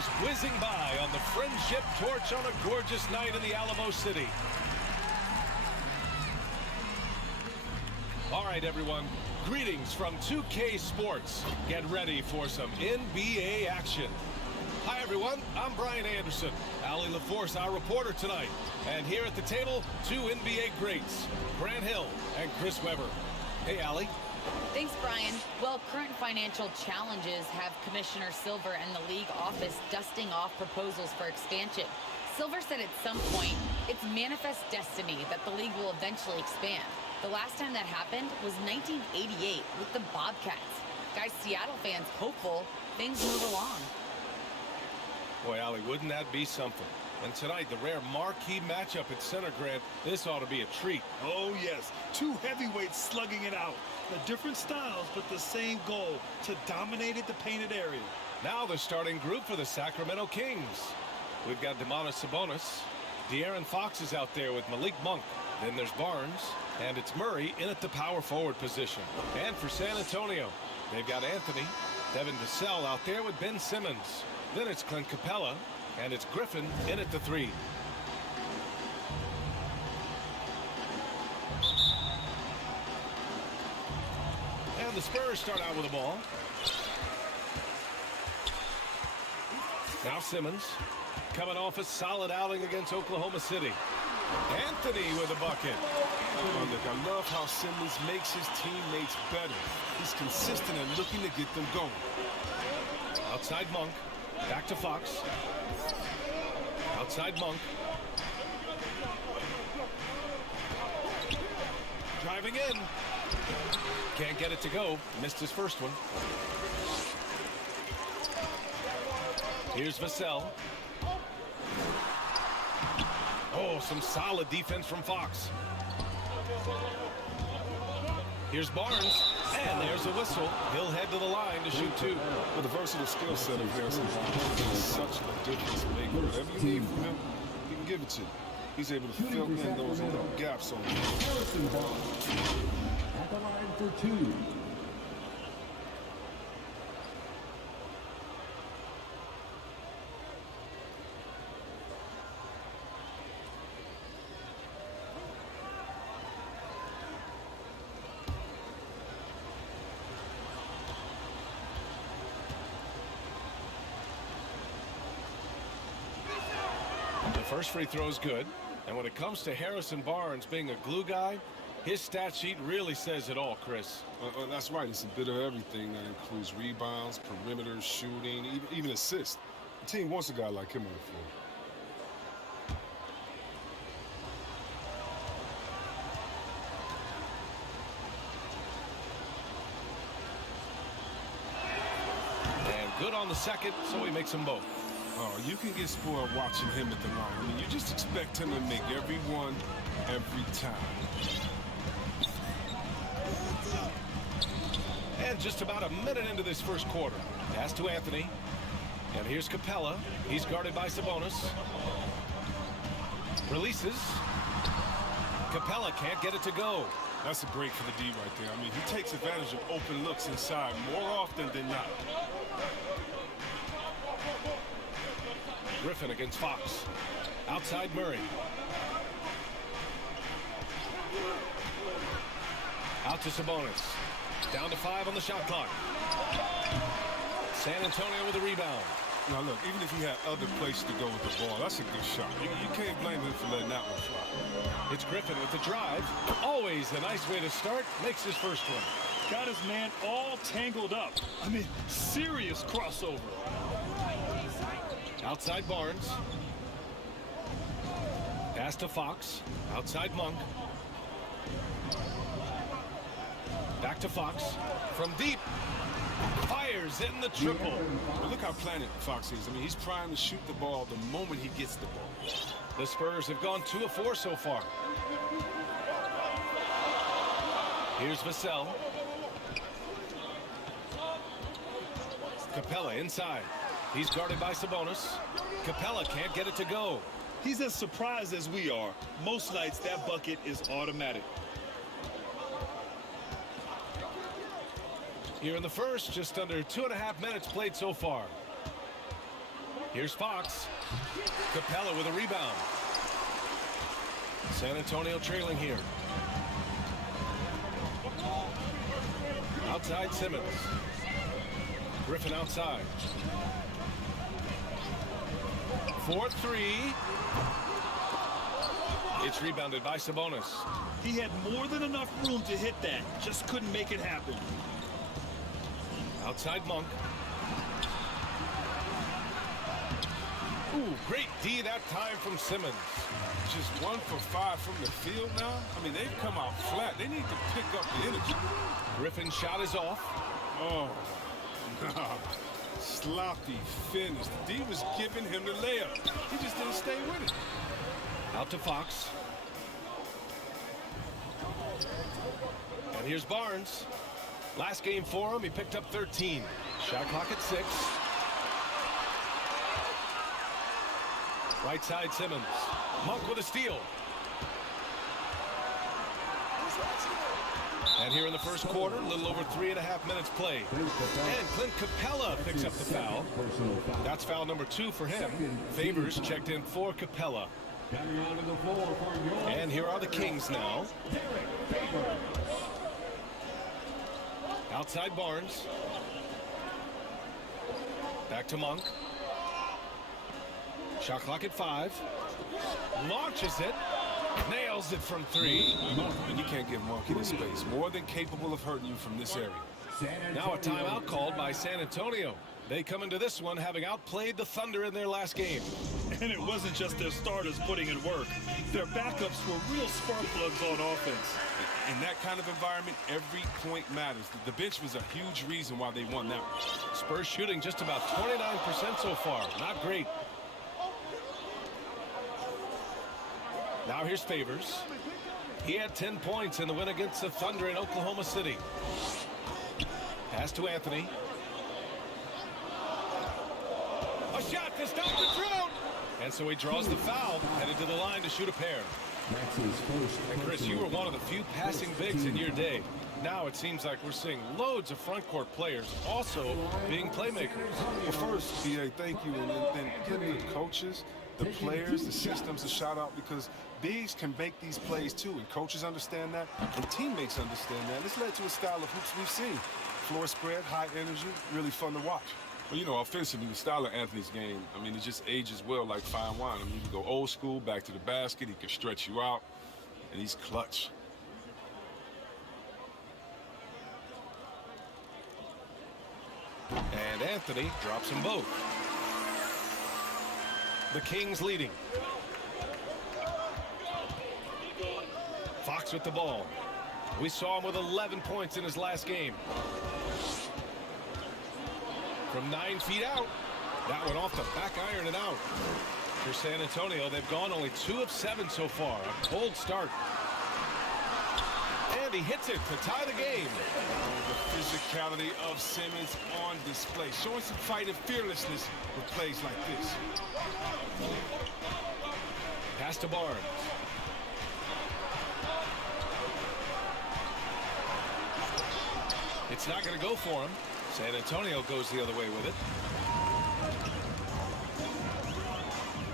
stars whizzing by on the friendship torch on a gorgeous night in the Alamo City. All right, everyone. Greetings from 2K Sports. Get ready for some NBA action. Hi, everyone. I'm Brian Anderson. Allie LaForce, our reporter tonight. And here at the table, two NBA greats, Grant Hill and Chris Webber. Hey, Allie. Thanks, Brian. Well, current financial challenges have Commissioner Silver and the league office dusting off proposals for expansion. Silver said at some point, it's manifest destiny that the league will eventually expand. The last time that happened was 1988 with the Bobcats. Guys, Seattle fans hopeful things move along. Boy, Allie, wouldn't that be something? And tonight, the rare marquee matchup at center, Grant. This ought to be a treat. Oh, yes. Two heavyweights slugging it out. The different styles, but the same goal, to dominate the painted area. Now the starting group for the Sacramento Kings. We've got Domantas Sabonis. De'Aaron Fox is out there with Malik Monk. Then there's Barnes. And it's Murray in at the power forward position. And for San Antonio, they've got Anthony. Devin Vassell out there with Ben Simmons. Then it's Clint Capella. And it's Griffin in at the 3. And the Spurs start out with the ball. Now Simmons coming off a solid outing against Oklahoma City. Anthony with a bucket. Oh, look, I love how Simmons makes his teammates better. He's consistent and looking to get them going. Outside Monk. Back to Fox. Outside Monk. Driving in. Can't get it to go. Missed his first one. Here's Vassell. Oh, some solid defense from Fox. Here's Barnes. And there's a whistle. He'll head to the line to shoot 2. With the versatile skill set of Harrison Barnes, he's such a difference maker. Whatever you need from him, he can give it to you. He's able to fill in those gaps on the Harrison Barnes at the line for 2. First free throw is good. And when it comes to Harrison Barnes being a glue guy, his stat sheet really says it all, Chris. That's right. It's a bit of everything that includes rebounds, perimeter, shooting, even assists. The team wants a guy like him on the floor. And good on the second, so he makes them both. Oh, you can get spoiled watching him at the line. I mean, you just expect him to make every one, every time. And just about a minute into this first quarter. Pass to Anthony. And here's Capella. He's guarded by Sabonis. Releases. Capella can't get it to go. That's a break for the D right there. I mean, he takes advantage of open looks inside more often than not. Griffin against Fox. Outside Murray. Out to Sabonis. Down to 5 on the shot clock. San Antonio with a rebound. Now look, even if he had other places to go with the ball, that's a good shot. You can't blame him for letting that one fly. It's Griffin with the drive. Always a nice way to start. Makes his first one. Got his man all tangled up. I mean, serious crossover. Outside Barnes. Pass to Fox. Outside Monk. Back to Fox. From deep. Fires in the triple. But look how planted Fox is. I mean, he's trying to shoot the ball the moment he gets the ball. The Spurs have gone 2 of 4 so far. Here's Vassell. Capella inside. He's guarded by Sabonis. Capella can't get it to go. He's as surprised as we are. Most nights that bucket is automatic. Here in the first, just under 2.5 minutes played so far. Here's Fox. Capella with a rebound. San Antonio trailing here. Outside Simmons. Griffin outside. 4-3. It's rebounded by Sabonis. He had more than enough room to hit that. Just couldn't make it happen. Outside Monk. Ooh, great D that time from Simmons. Just 1 for 5 from the field now. I mean, they've come out flat. They need to pick up the energy. Griffin's shot is off. Oh, no. Sloppy finish. The D was giving him the layup. He just didn't stay with it. Out to Fox. And here's Barnes. Last game for him, he picked up 13. Shot clock at 6. Right side Simmons. Monk with a steal. And here in the first quarter, a little over 3.5 minutes played. And Clint Capella picks up the foul. That's foul number 2 for him. Favors checked in for Capella. And here are the Kings now. Outside Barnes. Back to Monk. Shot clock at 5. Launches it. Nails it from 3. And you can't give Monk any space. More than capable of hurting you from this area. Now a timeout called by San Antonio. They come into this one having outplayed the Thunder in their last game. And it wasn't just their starters putting in work. Their backups were real spark plugs on offense. In that kind of environment, every point matters. The bench was a huge reason why they won that one. Spurs shooting just about 29% so far. Not great. Now here's Favors. He had 10 points in the win against the Thunder in Oklahoma City. Pass to Anthony. A shot to stop the drought. And so he draws the foul, headed to the line to shoot a pair. And Chris, you were one of the few passing bigs in your day. Now it seems like we're seeing loads of front court players also being playmakers. Well, first, BA, thank you. And then give the coaches, the players, the systems a shout out, because bigs can make these plays too. And coaches understand that, and teammates understand that. This led to a style of hoops we've seen. Floor spread, high energy, really fun to watch. Well, you know, offensively, the style of Anthony's game, I mean, it just ages well like fine wine. I mean, you can go old school, back to the basket. He can stretch you out, and he's clutch. And Anthony drops them both. The Kings leading. Fox with the ball. We saw him with 11 points in his last game. From 9 feet out. That one off the back iron and out. For San Antonio, they've gone only 2 of 7 so far. A cold start. And he hits it to tie the game. The physicality of Simmons on display. Showing some fight and fearlessness with plays like this. Pass to Barnes. It's not going to go for him. San Antonio goes the other way with it.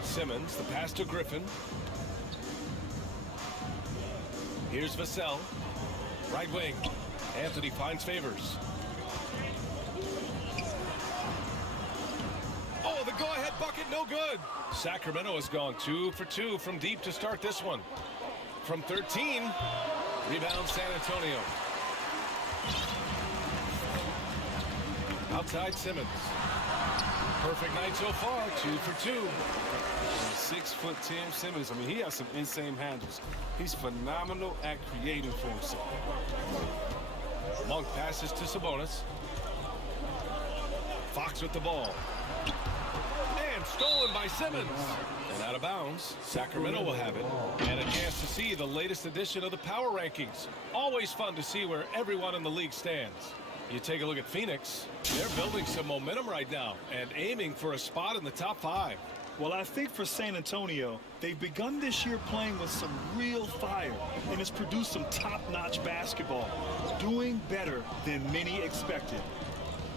Simmons, the pass to Griffin. Here's Vassell. Right wing. Anthony finds Favors. Oh, the go-ahead bucket, no good. Sacramento has gone 2 for 2 from deep to start this one. From 13, rebound San Antonio. Outside Simmons. Perfect night so far, 2 for 2. 6'10" Simmons. I mean, he has some insane handles. He's phenomenal at creating for himself. Monk passes to Sabonis. Fox with the ball. And stolen by Simmons. And out of bounds. Sacramento will have it. And a chance to see the latest edition of the power rankings. Always fun to see where everyone in the league stands. You take a look at Phoenix. They're building some momentum right now and aiming for a spot in the top 5. Well, I think for San Antonio, they've begun this year playing with some real fire, and it's produced some top-notch basketball, doing better than many expected.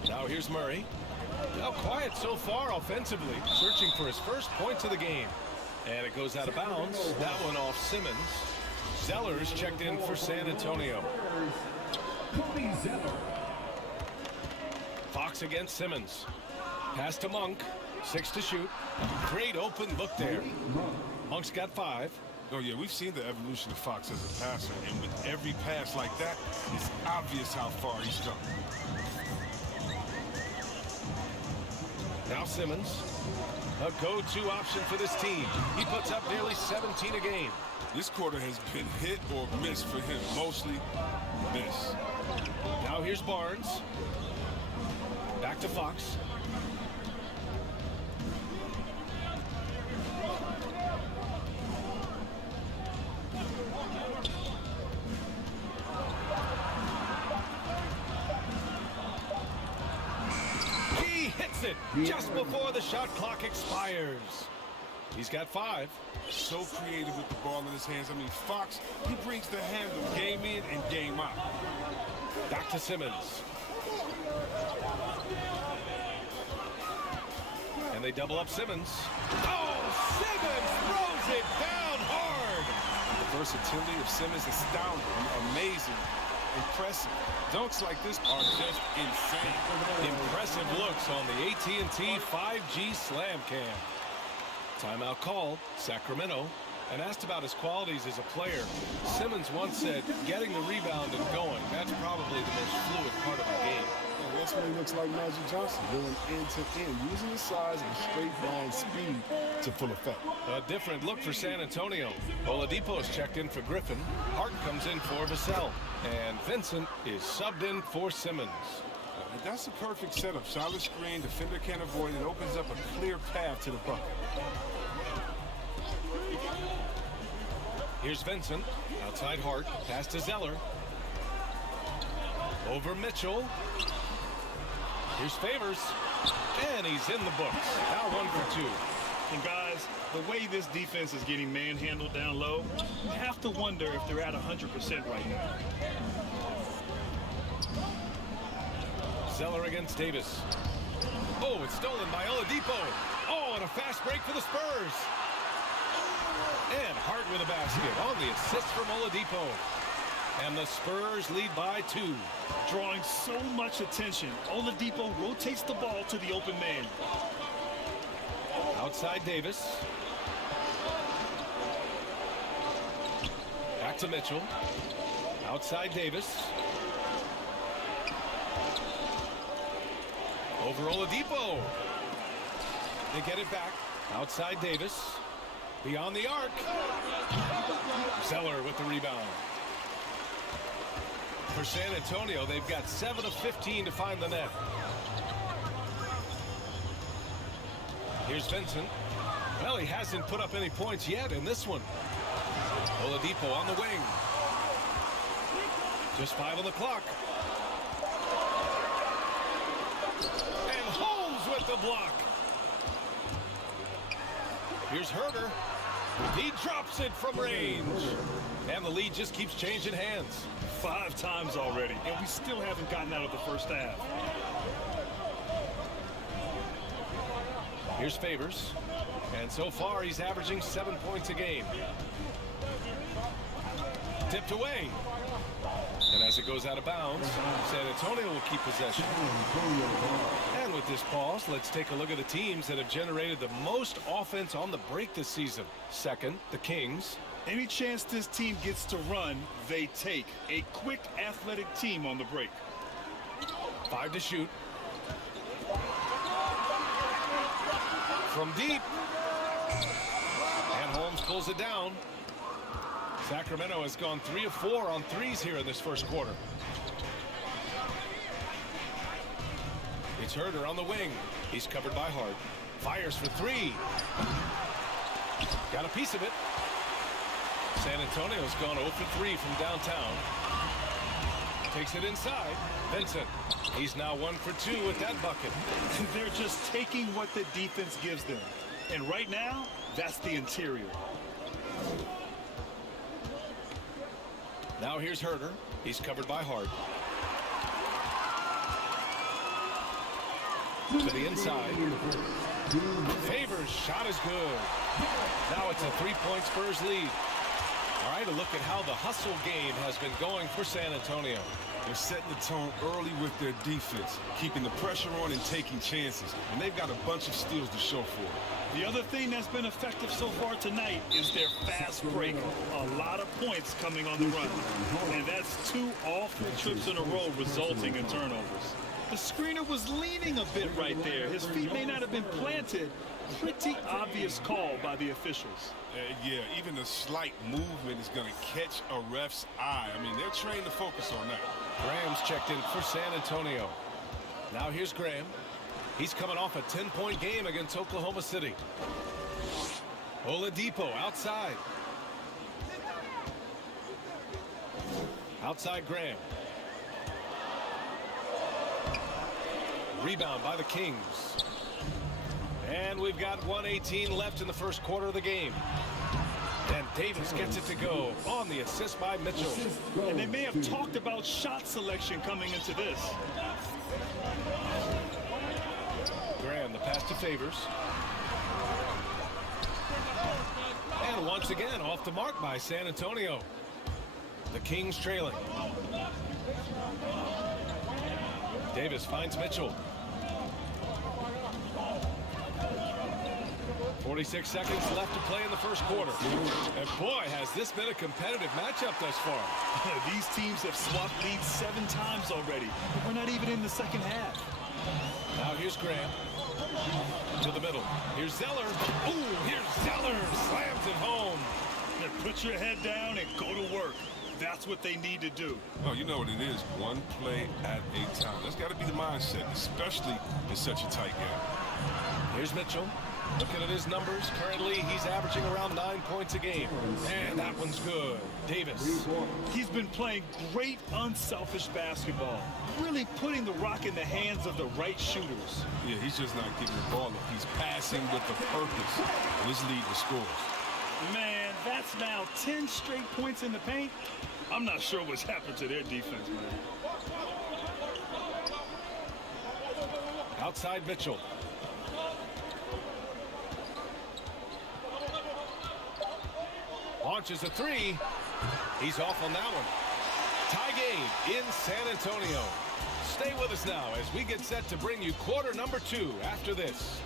Now here's Murray. Well, quiet so far offensively, searching for his first points of the game. And it goes out of bounds. That one off Simmons. Zeller's checked in for San Antonio. Fox against Simmons. Pass to Monk. 6 to shoot. Great open look there. Monk's got 5. Oh, yeah, we've seen the evolution of Fox as a passer, and with every pass like that, it's obvious how far he's come. Now Simmons, a go-to option for this team. He puts up nearly 17 a game. This quarter has been hit or miss for him, mostly miss. Now here's Barnes. Back to Fox. It just before the shot clock expires. He's got 5. So creative with the ball in his hands. I mean, Fox, he brings the handle game in and game out. Back to Simmons. And they double up Simmons. Oh, Simmons throws it down hard. The versatility of Simmons is astounding, amazing, impressive. Dunks like this are just insane. Impressive looks on the AT&T 5G Slam Cam. Timeout called, Sacramento, and asked about his qualities as a player. Simmons once said, getting the rebound and going, that's probably the most fluid part of my game. And that's when he looks like Magic Johnson, going end-to-end, using his size and straight-line speed to full effect. A different look for San Antonio. Oladipo's checked in for Griffin. Hart comes in for Vassell. And Vincent is subbed in for Simmons. And that's a perfect setup. Solid screen, defender can't avoid it. Opens up a clear path to the bucket. Here's Vincent. Outside Hart. Pass to Zeller. Over Mitchell. Here's Favors. And he's in the books. Now 1 for 2. And guys, the way this defense is getting manhandled down low, you have to wonder if they're at 100% right now. Zeller against Davis. Oh, it's stolen by Oladipo. Oh, and a fast break for the Spurs. And Hart with a basket on the assist from Oladipo. And the Spurs lead by 2. Drawing so much attention, Oladipo rotates the ball to the open man. Outside Davis. Back to Mitchell. Outside Davis. Over Oladipo. They get it back. Outside Davis. Beyond the arc. Zeller with the rebound. For San Antonio, they've got 7 of 15 to find the net. Here's Vincent. Well, he hasn't put up any points yet in this one. Oladipo on the wing. Just 5 on the clock. And Holmes with the block. Here's Herter. He drops it from range. And the lead just keeps changing hands. 5 times already, and we still haven't gotten out of the first half. Here's Favors. And so far, he's averaging 7 points a game. Tipped away. And as it goes out of bounds, San Antonio will keep possession. And with this pause, let's take a look at the teams that have generated the most offense on the break this season. Second, the Kings. Any chance this team gets to run, they take. A quick, athletic team on the break. 5 to shoot. From deep. And Holmes pulls it down. Sacramento has gone 3 of 4 on threes here in this first quarter. It's Herter on the wing. He's covered by Hart. Fires for 3. Got a piece of it. San Antonio's gone 0 for 3 from downtown. Takes it inside. Vincent. He's now 1 for 2 with that bucket. And they're just taking what the defense gives them. And right now, that's the interior. Now here's Herter. He's covered by Hart. To the inside. Favors shot is good. Now it's a 3-point Spurs lead. All right, a look at how the hustle game has been going for San Antonio. They're setting the tone early with their defense, keeping the pressure on and taking chances. And they've got a bunch of steals to show for it. The other thing that's been effective so far tonight is their fast break. A lot of points coming on the run. And that's 2 awful trips in a row resulting in turnovers. The screener was leaning a bit right there. His feet may not have been planted. Pretty obvious call by the officials. Yeah, even a slight movement is going to catch a ref's eye. I mean, they're trained to focus on that. Graham's checked in for San Antonio. Now here's Graham. He's coming off a 10-point game against Oklahoma City. Oladipo outside. Outside Graham. Rebound by the Kings. And we've got 1:18 left in the first quarter of the game. And Davis gets it to go on the assist by Mitchell. And they may have talked about shot selection coming into this. Graham, the pass to Favors. And once again, off the mark by San Antonio. The Kings trailing. Davis finds Mitchell. 46 seconds left to play in the first quarter. And boy, has this been a competitive matchup thus far. These teams have swapped leads 7 times already. But we're not even in the second half. Now here's Graham. To the middle. Here's Zeller. Ooh, here's Zeller. Slams it home. Now put your head down and go to work. That's what they need to do. Oh, you know what it is. One play at a time. That's got to be the mindset, especially in such a tight game. Here's Mitchell. Looking at his numbers, currently he's averaging around 9 points a game. And that one's good. Davis. He's been playing great unselfish basketball. Really putting the rock in the hands of the right shooters. Yeah, he's just not giving the ball up. He's passing with the purpose. And he's leading the scores. Man, that's now 10 straight points in the paint. I'm not sure what's happened to their defense, man. Outside Mitchell. Launches a 3. He's off on that one. Tie game in San Antonio. Stay with us now as we get set to bring you quarter number 2 after this.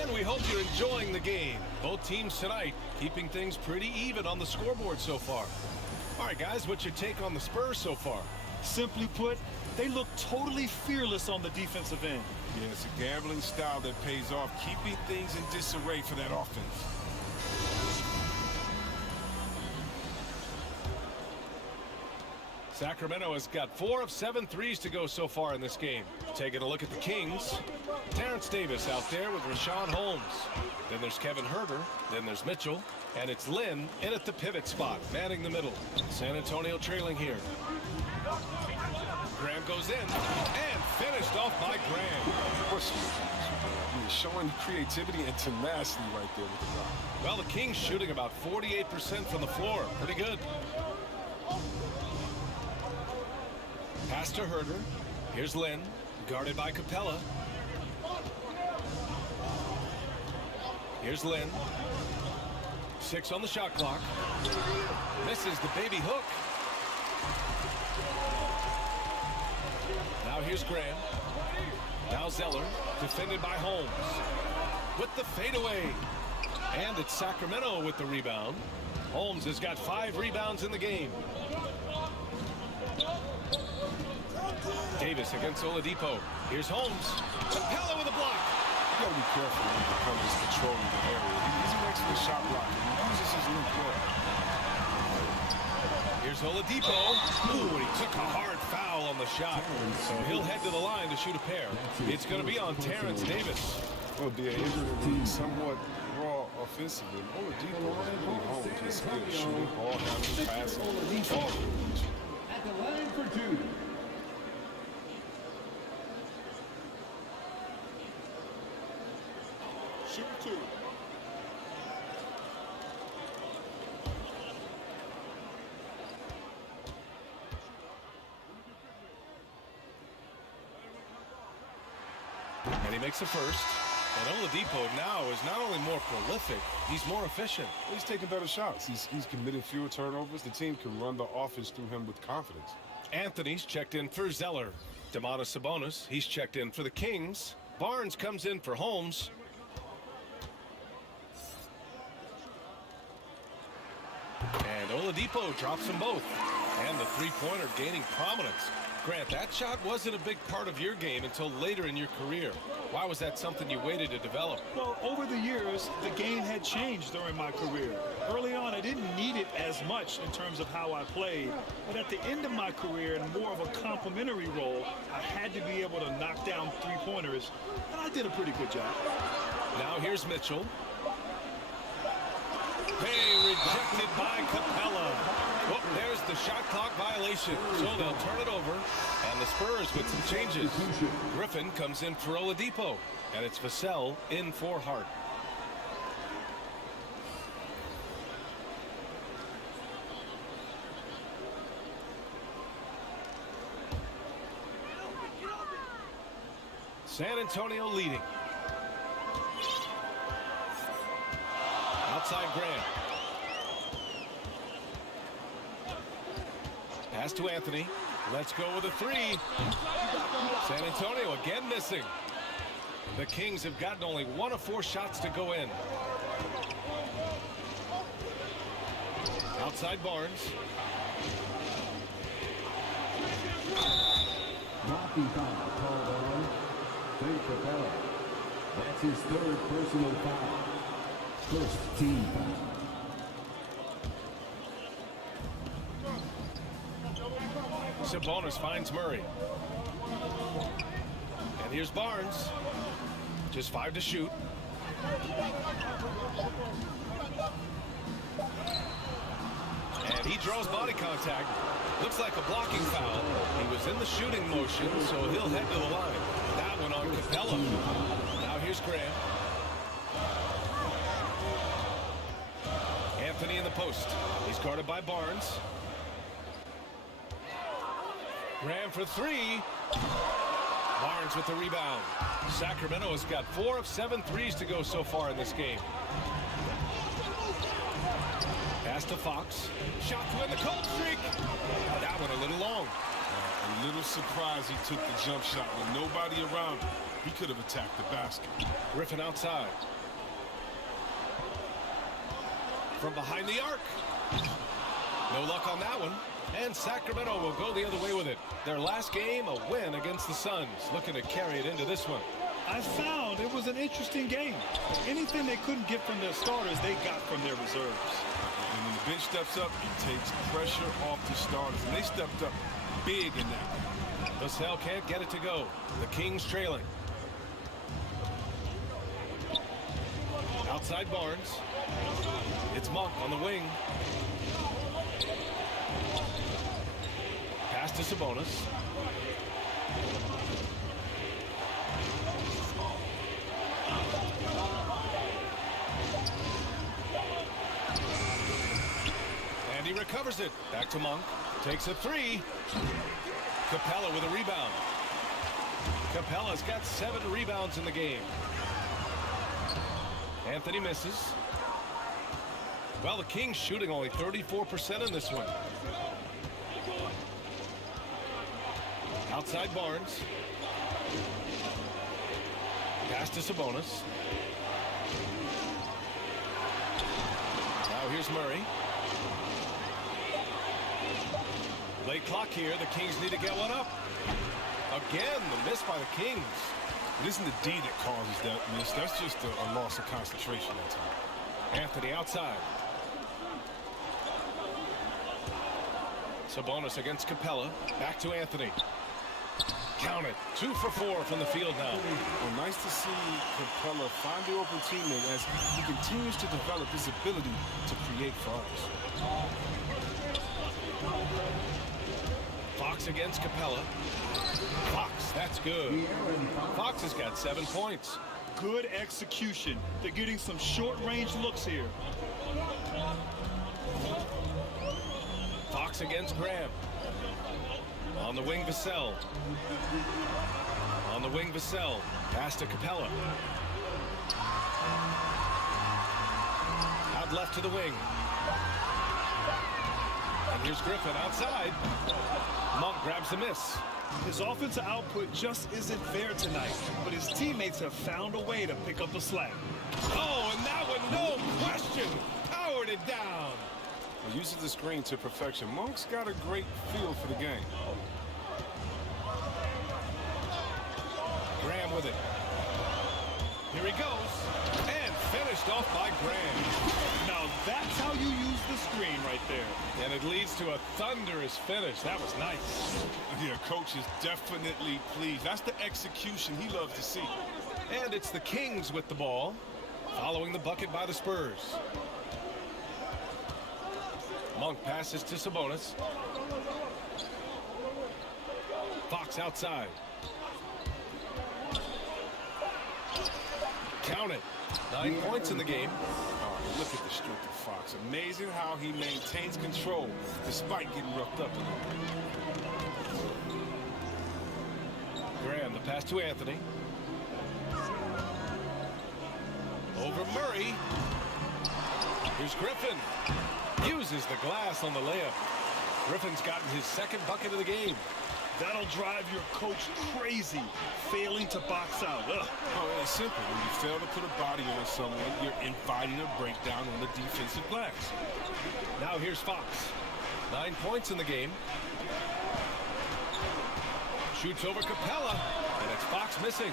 And we hope you're enjoying the game. Both teams tonight keeping things pretty even on the scoreboard so far. All right, guys, what's your take on the Spurs so far? Simply put, they look totally fearless on the defensive end. Yeah, it's a gambling style that pays off, keeping things in disarray for that offense. Sacramento has got 4 of 7 threes to go so far in this game. Taking a look at the Kings. Terrence Davis out there with Rashawn Holmes. Then there's Kevin Huerter. Then there's Mitchell. And it's Lynn in at the pivot spot, manning the middle. San Antonio trailing here. Graham goes in and finished off by Graham. He's showing creativity and tenacity right there with the rock. Well, the Kings shooting about 48% from the floor. Pretty good. Pass to Huerter. Here's Lynn, guarded by Capella. Here's Lynn. 6 on the shot clock. Misses the baby hook. Now here's Graham. Now Zeller, defended by Holmes. With the fadeaway. And it's Sacramento with the rebound. Holmes has got 5 rebounds in the game. Davis against Oladipo. Here's Holmes. Capella with a block. You got to be careful when he becomes controlling the area. He's next to the shot block. He uses his little play. Here's Oladipo. Ooh, and he took a hard foul on the shot. So he'll head to the line to shoot a pair. It's going to be on Terrence Davis. Well, they're able somewhat raw offensively. Oladipo is really home with his skill shooting, ball handling, passing. At the line for 2. Shoot 2. And he makes the first. And Oladipo now is not only more prolific, he's more efficient. He's taking better shots. He's committing fewer turnovers. The team can run the offense through him with confidence. Anthony's checked in for Zeller. Domantas Sabonis, he's checked in for the Kings. Barnes comes in for Holmes. And Oladipo drops them both. And the three-pointer gaining prominence. Grant, that shot wasn't a big part of your game until later in your career. Why was that something you waited to develop? Well, over the years, the game had changed during my career. Early on, I didn't need it as much in terms of how I played. But at the end of my career, in more of a complementary role, I had to be able to knock down three-pointers, and I did a pretty good job. Now here's Mitchell. Hey, rejected by Capella. Well, there's the shot clock violation. So they'll turn it over. And the Spurs with some changes. Griffin comes in for Oladipo. And it's Vassell in for Hart. San Antonio leading. Outside Grant. Pass to Anthony. Let's go with a three. San Antonio again missing. The Kings have gotten only 1 of 4 shots to go in. Outside Barnes. Knocking foul called on Clint Capella. That's his 3rd personal foul. First team foul. Sabonis finds Murray. And here's Barnes. Just 5 to shoot. And he draws body contact. Looks like a blocking foul. He was in the shooting motion, so he'll head to the line. That one on Capella. Now here's Graham. Anthony in the post. He's guarded by Barnes. Graham for 3. Barnes with the rebound. Sacramento has got 4 of 7 threes to go so far in this game. Pass to Fox. Shot to end the cold streak. That one a little long. A little surprised he took the jump shot with nobody around him. He could have attacked the basket. Griffin outside. From behind the arc. No luck on that one. And Sacramento will go the other way with it. Their last game, a win against the Suns. Looking to carry it into this one. I found it was an interesting game. Anything they couldn't get from their starters, they got from their reserves. And when the bench steps up, it takes pressure off the starters. And they stepped up big in that. Vassell can't get it to go. The Kings trailing. Outside Barnes. It's Monk on the wing. Pass to Sabonis. And he recovers it. Back to Monk. Takes a 3. Capella with a rebound. Capella's got 7 rebounds in the game. Anthony misses. Well, the Kings shooting only 34% in this one. Outside Barnes. Pass to Sabonis. Now here's Murray. Late clock here. The Kings need to get one up. Again, the miss by the Kings. It isn't the D that causes that miss. That's just a loss of concentration at time. Anthony outside. Sabonis against Capella. Back to Anthony. Count it. 2 for 4 from the field now. Well, nice to see Capella find the open teammate as he continues to develop his ability to create for others. Fox against Capella. Fox, that's good. Fox has got 7 points. Good execution. They're getting some short-range looks here. Fox against Graham. On the wing, Vassell. On the wing, Vassell. Pass to Capella. Out left to the wing. And here's Griffin outside. Monk grabs the miss. His offensive output just isn't there tonight, but his teammates have found a way to pick up the slack. Oh, and that one, no question, powered it down. He uses the screen to perfection. Monk's got a great feel for the game. Graham with it. Here he goes. And finished off by Graham. Now that's how you use the screen right there. And it leads to a thunderous finish. That was nice. Yeah, coach is definitely pleased. That's the execution he loves to see. And it's the Kings with the ball, following the bucket by the Spurs. Monk passes to Sabonis. Fox outside. Count it. 9 points in the game. Oh, look at the strength of Fox. Amazing how he maintains control despite getting roughed up a little. Graham, the pass to Anthony. Over Murray. Here's Griffin. Uses the glass on the layup. Griffin's gotten his second bucket of the game. That'll drive your coach crazy, failing to box out. Ugh. Oh, it's simple. When you fail to put a body on someone, you're inviting a breakdown on the defensive glass. Now here's Fox. 9 points in the game. Shoots over Capella, and it's Fox missing.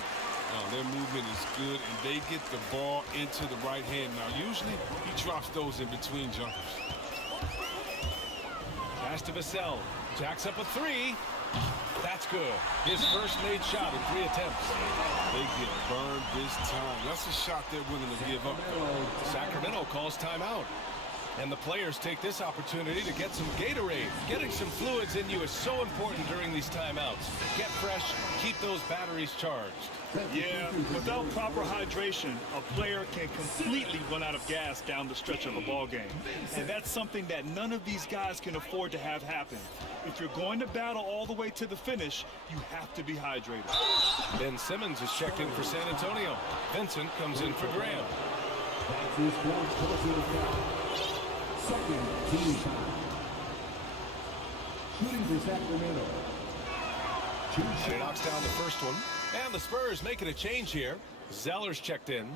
Oh, their movement is good, and they get the ball into the right hand. Now, usually, he drops those in between jumpers. Pass to Vassell. Jacks up a three. That's good. His first made shot in 3 attempts. They get burned this time. That's a shot they're willing to give up. Sacramento calls timeout. And the players take this opportunity to get some Gatorade. Getting some fluids in you is so important during these timeouts. Get fresh, keep those batteries charged. Yeah, without proper hydration, a player can completely run out of gas down the stretch of a ball game. And that's something that none of these guys can afford to have happen. If you're going to battle all the way to the finish, you have to be hydrated. Ben Simmons is checked in for San Antonio. Vincent comes in for Graham. That's his fourth personal foul. Second team foul. Shooting for Sacramento. And he knocks down the first one. And the Spurs making a change here. Zeller's checked in.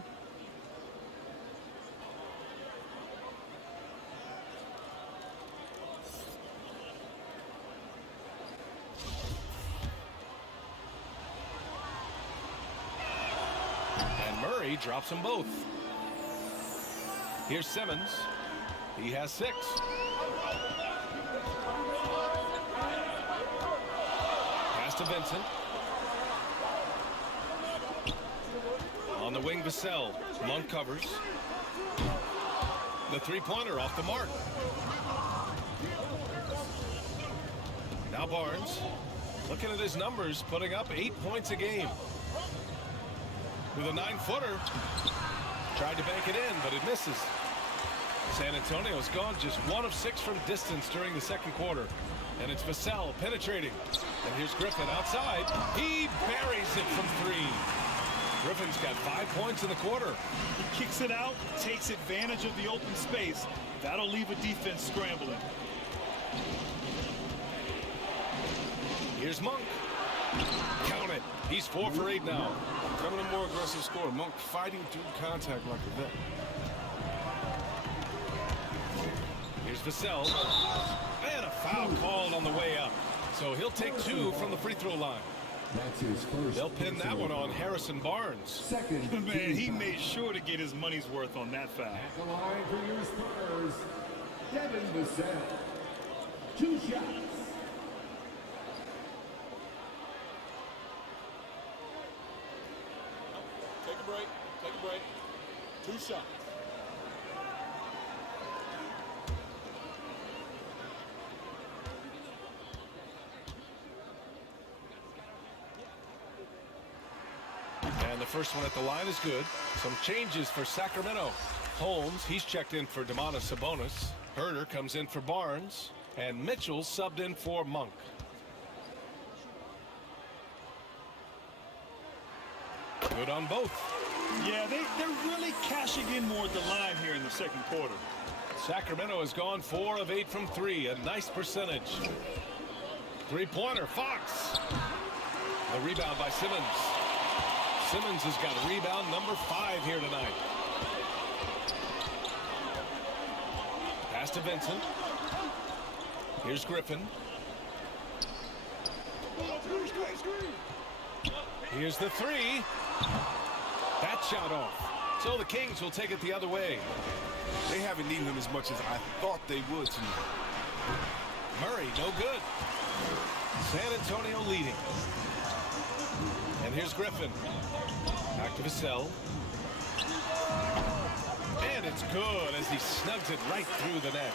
And Murray drops them both. Here's Simmons. He has 6. Pass to Vincent. On the wing, Vassell. Monk covers. The three-pointer off the mark. Now Barnes. Looking at his numbers, putting up 8 points a game. With a 9-footer. Tried to bank it in, but it misses. San Antonio's gone just 1 of 6 from distance during the second quarter. And it's Vassell penetrating. And here's Griffin outside. He buries it from 3. Griffin's got 5 points in the quarter. He kicks it out, takes advantage of the open space. That'll leave a defense scrambling. Here's Monk. Count it. He's 4 for 8 now. Becoming a more aggressive scorer. Monk fighting through contact like a vet. Here's Vassell. And a foul called on the way up. So he'll take 2 from the free throw line. That's his first. They'll pin that one on Harrison Barnes. Second. Man, he made sure to get his money's worth on that foul. At the line for your Spurs, Devin Vassell. 2 shots. Take a break. Take a break. 2 shots. And the first one at the line is good. Some changes for Sacramento. Holmes, he's checked in for Domantas Sabonis. Herder comes in for Barnes. And Mitchell subbed in for Monk. Good on both. Yeah, they're really cashing in more at the line here in the second quarter. Sacramento has gone 4 of 8 from 3. A nice percentage. Three-pointer, Fox. The rebound by Simmons. Simmons has got rebound number 5 here tonight. Pass to Vincent. Here's Griffin. Here's the 3. That shot off. So the Kings will take it the other way. They haven't needed him as much as I thought they would tonight. Murray, no good. San Antonio leading. And here's Griffin. Back to Vassell. And it's good as he snugs it right through the net.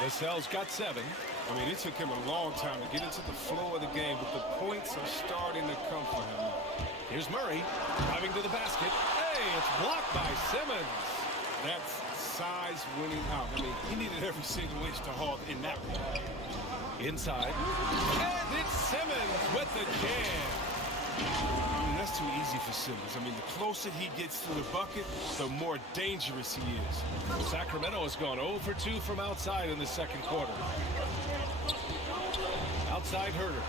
Vassell's got 7. I mean, it took him a long time to get into the flow of the game, but the points are starting to come for him. Here's Murray driving to the basket. Hey, it's blocked by Simmons. That's size winning out. I mean, he needed every single inch to haul in that one. Inside. And it's Simmons with the jam. I mean, that's too easy for Simmons. I mean, the closer he gets to the bucket, the more dangerous he is. Sacramento has gone 0 for 2 from outside in the second quarter. Outside Herter.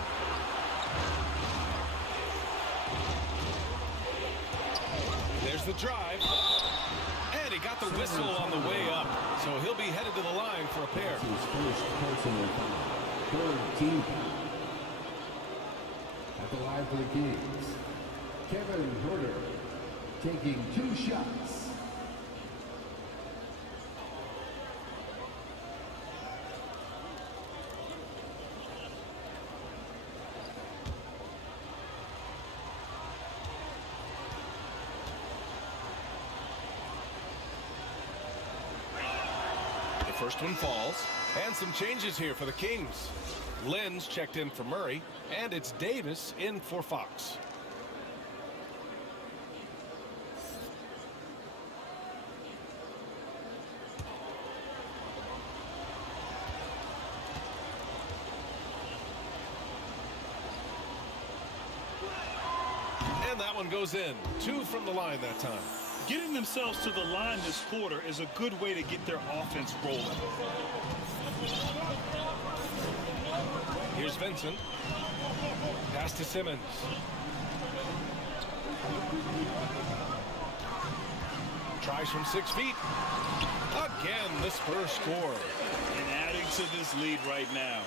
There's the drive. And he got the whistle on the way up. So he'll be headed to the line for a pair. That's his first personal foul. Third team foul. At the line for the Kings, Kevin Herter taking 2 shots. The first one falls. And some changes here for the Kings. Lynn's checked in for Murray, and it's Davis in for Fox. And that one goes in. 2 from the line that time. Getting themselves to the line this quarter is a good way to get their offense rolling. Here's Vincent. Pass to Simmons. Tries from 6 feet. Again, the Spurs score. And adding to this lead right now.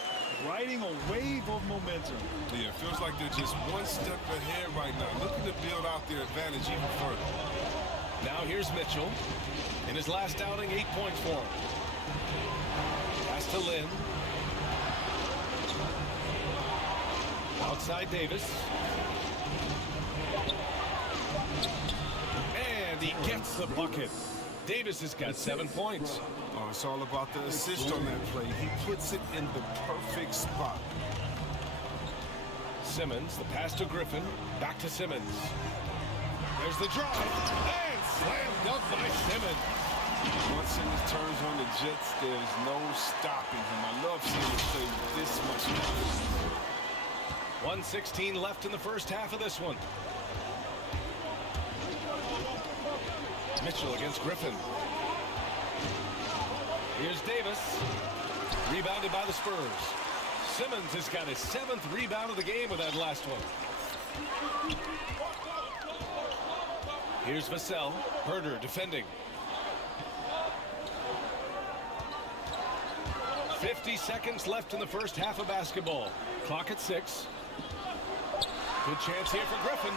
Riding a wave of momentum. Yeah, it feels like they're just one step ahead right now, looking to build out their advantage even further. Now here's Mitchell. In his last outing, 8 points for him. Pass to Lynn. Outside Davis. And he gets the bucket. Davis has got 7 points. Oh, it's all about the assist on that play. He puts it in the perfect spot. Simmons, the pass to Griffin. Back to Simmons. There's the drive. And slam dunk by Simmons. Once Simmons turns on the Jets, there's no stopping him. I love seeing him play with this much confidence. 1:16 left in the first half of this one. Mitchell against Griffin. Here's Davis. Rebounded by the Spurs. Simmons has got his 7th rebound of the game with that last one. Here's Vassell. Herter defending. 50 seconds left in the first half of basketball. Clock at 6. Good chance here for Griffin.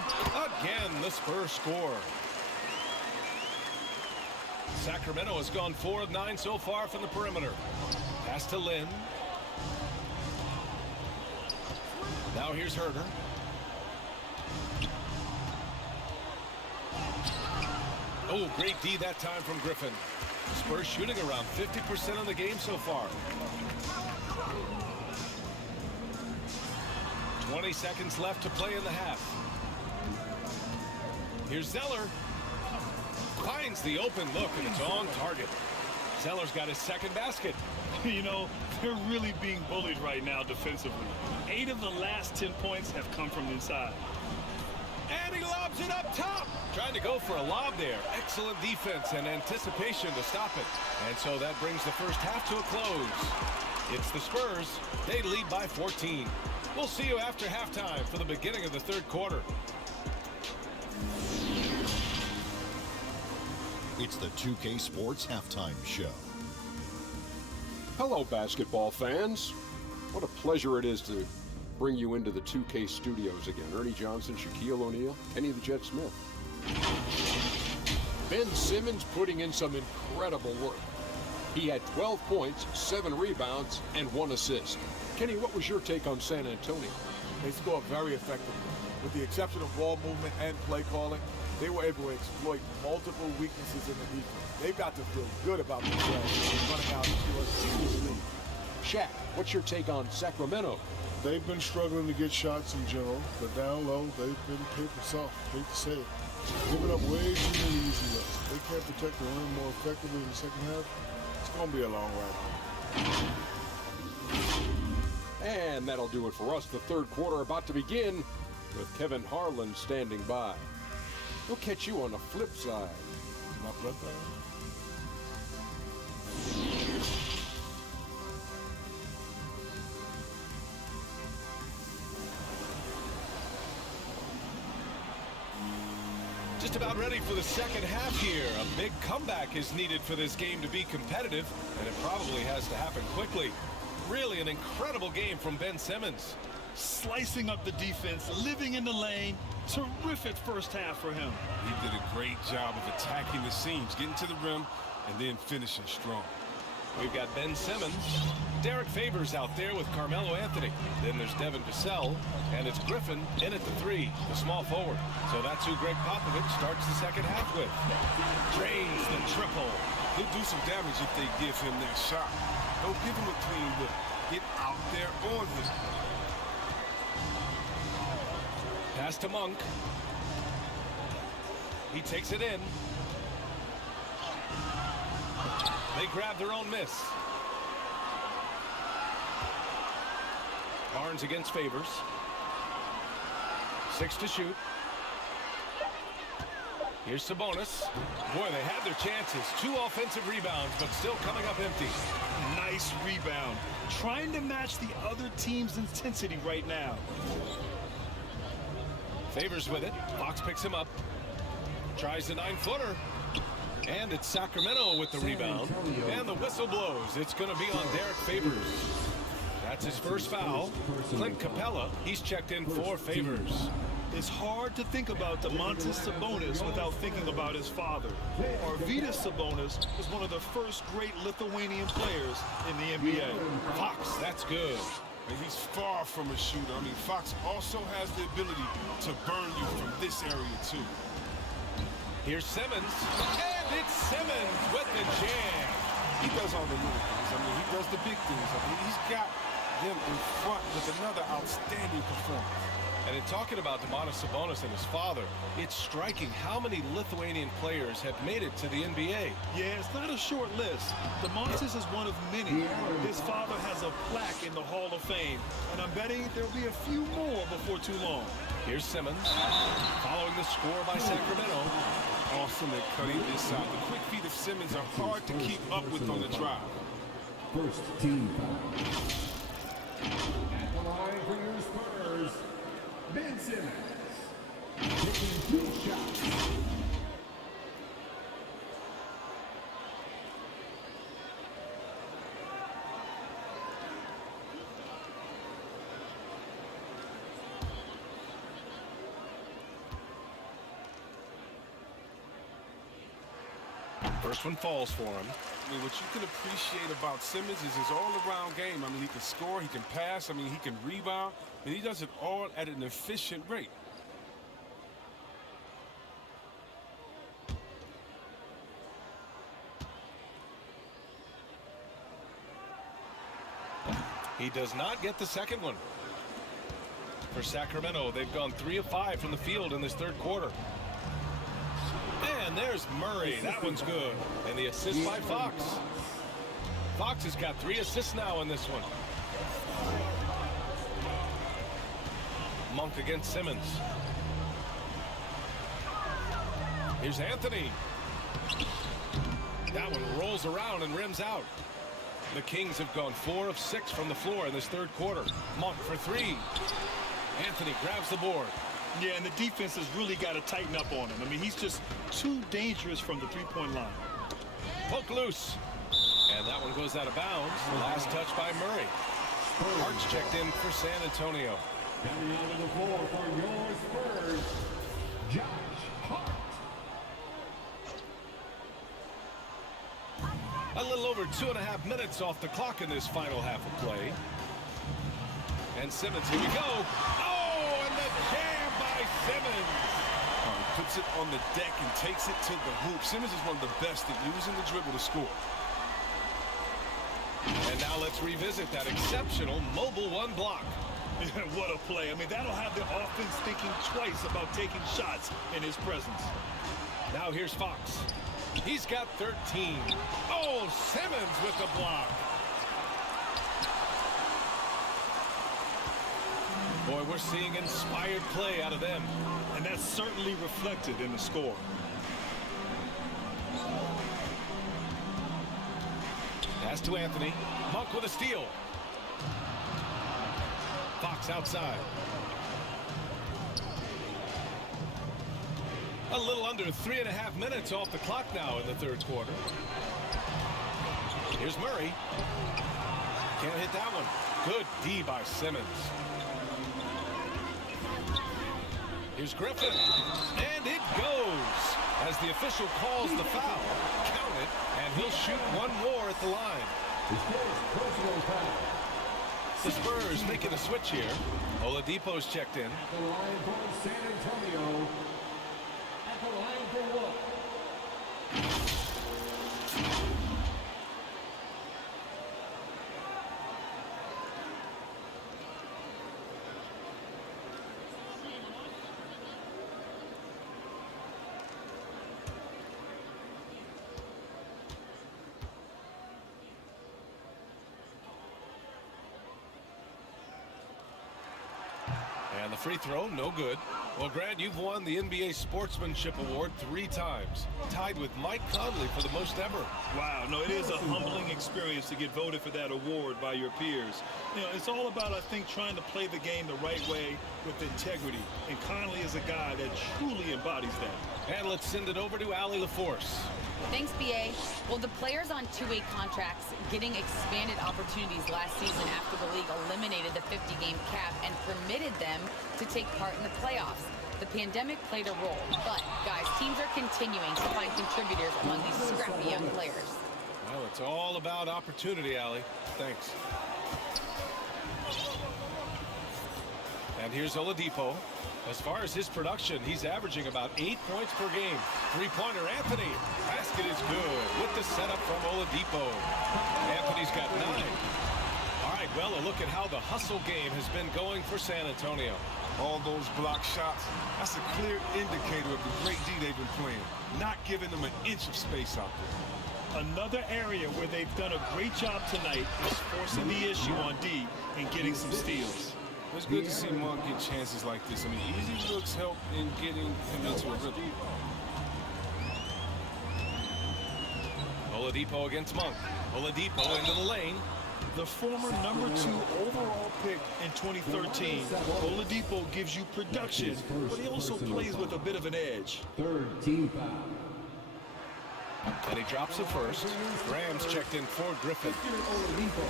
Again, the Spurs score. Sacramento has gone 4 of 9 so far from the perimeter. Pass to Lynn. Now here's Herter. Oh, great D that time from Griffin. Spurs shooting around 50% of the game so far. 20 seconds left to play in the half. Here's Zeller. Finds the open look, and it's on target. Zeller's got his 2nd basket. You know, they're really being bullied right now defensively. 8 of the last 10 points have come from inside. And he lobs it up top. Trying to go for a lob there. Excellent defense and anticipation to stop it. And so that brings the first half to a close. It's the Spurs. They lead by 14. We'll see you after halftime for the beginning of the third quarter. It's the 2K Sports Halftime Show. Hello, basketball fans. What a pleasure it is to bring you into the 2K studios again. Ernie Johnson, Shaquille O'Neal, Kenny the Jet Smith. Ben Simmons putting in some incredible work. He had 12 points, 7 rebounds, and 1 assist. Kenny, what was your take on San Antonio? They scored very effectively. With the exception of ball movement and play calling, they were able to exploit multiple weaknesses in the defense. They've got to feel good about themselves running out into a serious lead. Shaq, what's your take on Sacramento? They've been struggling to get shots in general, but down low, they've been paper soft. Hate to say it. Giving up way too many easy looks. If they can't protect the rim more effectively in the second half, it's going to be a long ride home. And that'll do it for us. The third quarter about to begin with Kevin Harlan standing by. We'll catch you on the flip side. My brother. Just about ready for the second half here. A big comeback is needed for this game to be competitive, and it probably has to happen quickly. Really an incredible game from Ben Simmons. Slicing up the defense, living in the lane. Terrific first half for him. He did a great job of attacking the seams, getting to the rim, and then finishing strong. We've got Ben Simmons. Derek Favors out there with Carmelo Anthony. Then there's Devin Vassell, and it's Griffin in at the 3, the small forward. So that's who Greg Popovich starts the second half with. Drains the triple. He'll do some damage if they give him that shot. Don't give him a clean look. Get out there on him. Pass to Monk. He takes it in. They grab their own miss. Barnes against Favors. 6 to shoot. Here's Sabonis. Boy, they had their chances. 2 offensive rebounds, but still coming up empty. Nice rebound. Trying to match the other team's intensity right now. Favors with it. Fox picks him up. Tries the 9-footer. And it's Sacramento with the rebound. And the whistle blows. It's going to be on Derek Favors. That's his first foul. Clint Capella, he's checked in for Favors. It's hard to think about Domantas Sabonis without thinking about his father. Arvydas Sabonis was one of the first great Lithuanian players in the NBA. Fox, that's good. And he's far from a shooter. I mean, Fox also has the ability to burn you from this area, too. Here's Simmons. And it's Simmons with the jam. He does all the little things. I mean, he does the big things. I mean, he's got them in front with another outstanding performance. And in talking about Domantas Sabonis and his father, it's striking how many Lithuanian players have made it to the NBA. Yeah, it's not a short list. Domantas is one of many. His father has a plaque in the Hall of Fame, and I'm betting there'll be a few more before too long. Here's Simmons, following the score by Sacramento. Awesome at cutting inside. The quick feet of Simmons are hard to keep up with on the drive. First team foul. At the line for your Spurs, Ben Simmons. Taking 2 shots. First one falls for him. I mean, what you can appreciate about Simmons is his all-around game. I mean, he can score, he can pass, I mean, he can rebound, and he does it all at an efficient rate. He does not get the second one. For Sacramento, they've gone 3 of 5 from the field in this third quarter. And there's Murray. That one's good. And the assist by Fox. Fox has got 3 assists now in this one. Monk against Simmons. Here's Anthony. That one rolls around and rims out. The Kings have gone 4 of 6 from the floor in this third quarter. Monk for 3. Anthony grabs the board. Yeah, and the defense has really got to tighten up on him. I mean, he's just too dangerous from the three-point line. Poke loose. And that one goes out of bounds. Last touch by Murray. Hart's checked in for San Antonio. Coming onto the floor for your Spurs, Josh Hart. A little over 2.5 minutes off the clock in this final half of play. And Simmons, here we go. Oh, and the jam by Simmons. He puts it on the deck and takes it to the hoop. Simmons is one of the best at using the dribble to score. And now let's revisit that exceptional mobile one block. What a play. I mean, that'll have the offense thinking twice about taking shots in his presence. Now here's Fox. He's got 13. Oh, Simmons with the block. Boy, we're seeing inspired play out of them. And that's certainly reflected in the score. Pass to Anthony. Monk with a steal. Fox outside. A little under 3.5 minutes off the clock now in the third quarter. Here's Murray. Can't hit that one. Good D by Simmons. Here's Griffin. And it goes. As the official calls the foul, count it, and he'll shoot one more at the line. The Spurs making a switch here. Oladipo's checked in. At the line for San Antonio. At the line for what? And the free throw, no good. Well, Grant, you've won the NBA Sportsmanship Award 3 times, tied with Mike Conley for the most ever. Wow, no, it is a humbling experience to get voted for that award by your peers. You know, it's all about, I think, trying to play the game the right way with integrity. And Conley is a guy that truly embodies that. And let's send it over to Allie LaForce. Thanks, BA. Well, the players on two-way contracts getting expanded opportunities last season after the league eliminated the 50-game cap and permitted them to take part in the playoffs. The pandemic played a role, but, guys, teams are continuing to find contributors among these scrappy young players. Well, it's all about opportunity, Allie. Thanks. And here's Oladipo. As far as his production, he's averaging about 8 points per game. Three-pointer, Anthony. Basket is good with the setup from Oladipo. Anthony's got 9. All right, well, a look at how the hustle game has been going for San Antonio. All those block shots, that's a clear indicator of the great D they've been playing. Not giving them an inch of space out there. Another area where they've done a great job tonight is forcing the issue on D and getting some steals. It's good to see Monk get chances like this. I mean, easy looks help in getting him into a rhythm. Oladipo against Monk. Oladipo into the lane. The former number 2 overall pick in 2013, Oladipo gives you production, but he also plays with a bit of an edge. Third team foul. And he drops it first. Graham's checked in for Griffin. Oladipo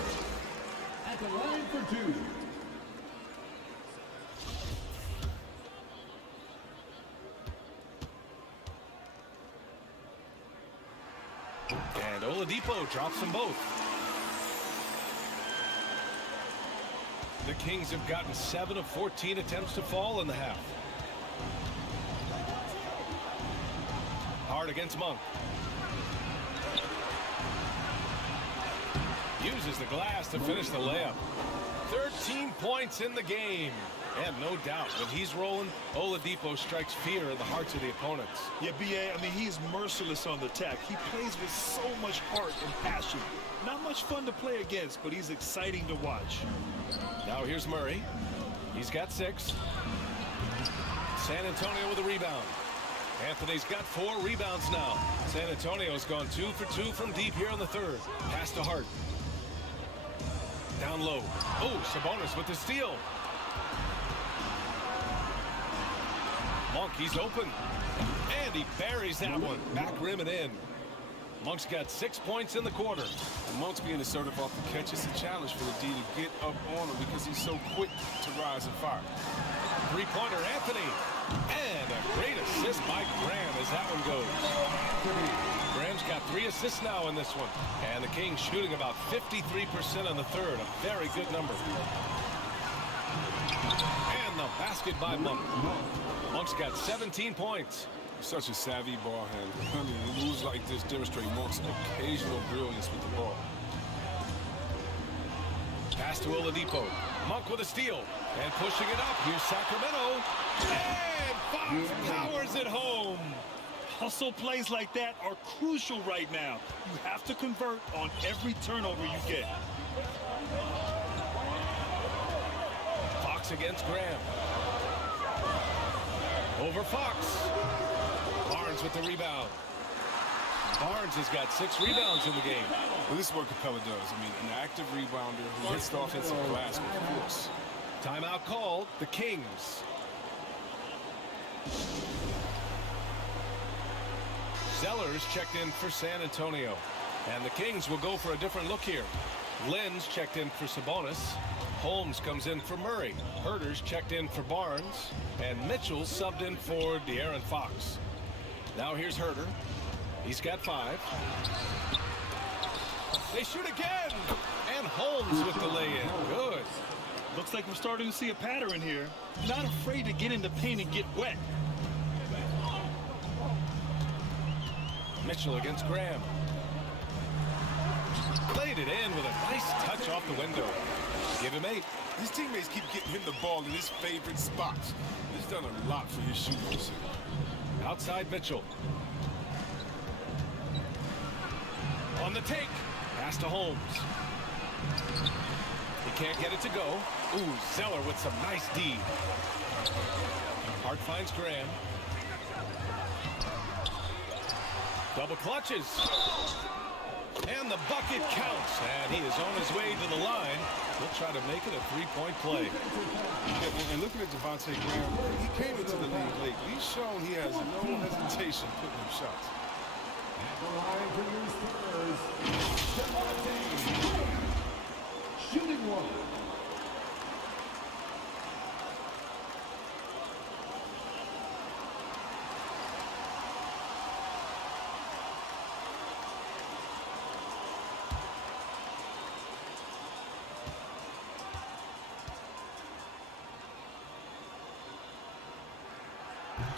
at the line for 2. And Oladipo drops them both. The Kings have gotten 7 of 14 attempts to fall in the half. Hard against Monk. Uses the glass to finish the layup. 13 points in the game. And no doubt, when he's rolling, Oladipo strikes fear in the hearts of the opponents. Yeah, BA, I mean, he's merciless on the attack. He plays with so much heart and passion. Not much fun to play against, but he's exciting to watch. Now here's Murray. He's got 6. San Antonio with a rebound. Anthony's got 4 rebounds now. San Antonio's gone 2 for 2 from deep here in the third. Pass to Hart. Down low. Oh, Sabonis with the steal. Monk, he's open. And he buries that one. Back rim and in. Monk's got 6 points in the quarter. And Monk's being assertive off the catch. It's a challenge for the D to get up on him because he's so quick to rise and fire. Three-pointer, Anthony. And a great assist by Graham as that one goes. Graham's got 3 assists now in this one. And the Kings shooting about 53% in the third. A very good number. And the basket by Monk. Monk's got 17 points. Such a savvy ball handler. I mean, moves like this demonstrate Monk's occasional brilliance with the ball. Pass to Oladipo. Monk with a steal. And pushing it up. Here's Sacramento. And Fox powers it home. Hustle plays like that are crucial right now. You have to convert on every turnover you get. Fox against Graham. Over Fox. Barnes with the rebound. Barnes has got 6 rebounds in the game. Well, this is what Capella does. I mean, an active rebounder who hits the offensive glass with force. Timeout called. The Kings. Zellers checked in for San Antonio. And the Kings will go for a different look here. Lynn's checked in for Sabonis. Holmes comes in for Murray. Herter's checked in for Barnes. And Mitchell subbed in for De'Aaron Fox. Now here's Herter. He's got 5. They shoot again. And Holmes with the lay-in. Good. Looks like we're starting to see a pattern here. Not afraid to get in the paint and get wet. Mitchell against Graham. Played it in with a nice touch off the window. Give him 8. His teammates keep getting him the ball in his favorite spots. He's done a lot for his shooting this year. Outside Mitchell. On the take. Pass to Holmes. He can't get it to go. Ooh, Zeller with some nice D. Hart finds Graham. Double clutches. And the bucket counts. And he is on his way to the line. He'll try to make it a 3-point play. And looking at Devontae Graham, he came into the league late. He's shown he has no hesitation putting up shots. At the line for your Spurs, Devontae. Shooting one.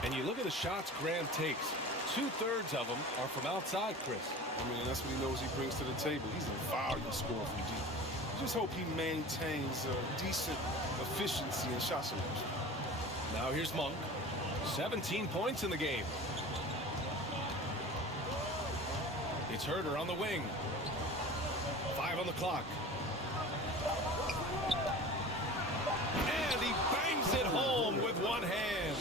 And you look at the shots Graham takes. 2/3 of them are from outside, Chris. I mean, that's what he knows he brings to the table. He's a volume scorer from deep. I just hope he maintains a decent efficiency in shot selection. Now here's Monk. 17 points in the game. It's Herter on the wing. 5 on the clock. And he bangs it home with one hand.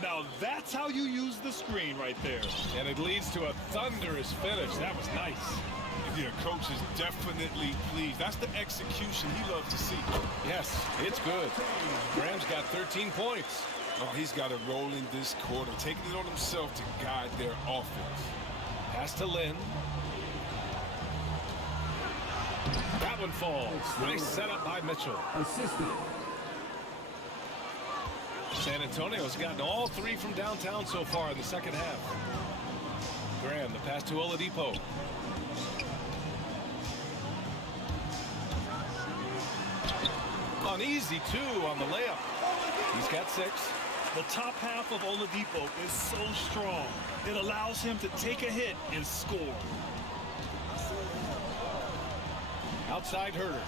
Now that's how you use the screen right there. And it leads to a thunderous finish. That was nice. Yeah, coach is definitely pleased. That's the execution he loves to see. Yes, it's good. Graham's got 13 points. Oh, he's got a role in this quarter, taking it on himself to guide their offense. Pass to Lynn. That one falls. Nice setup by Mitchell. Assistant. San Antonio's gotten all 3 from downtown so far in the second half. Graham, the pass to Oladipo. An easy 2 on the layup. He's got 6. The top half of Oladipo is so strong. It allows him to take a hit and score. Outside Herter.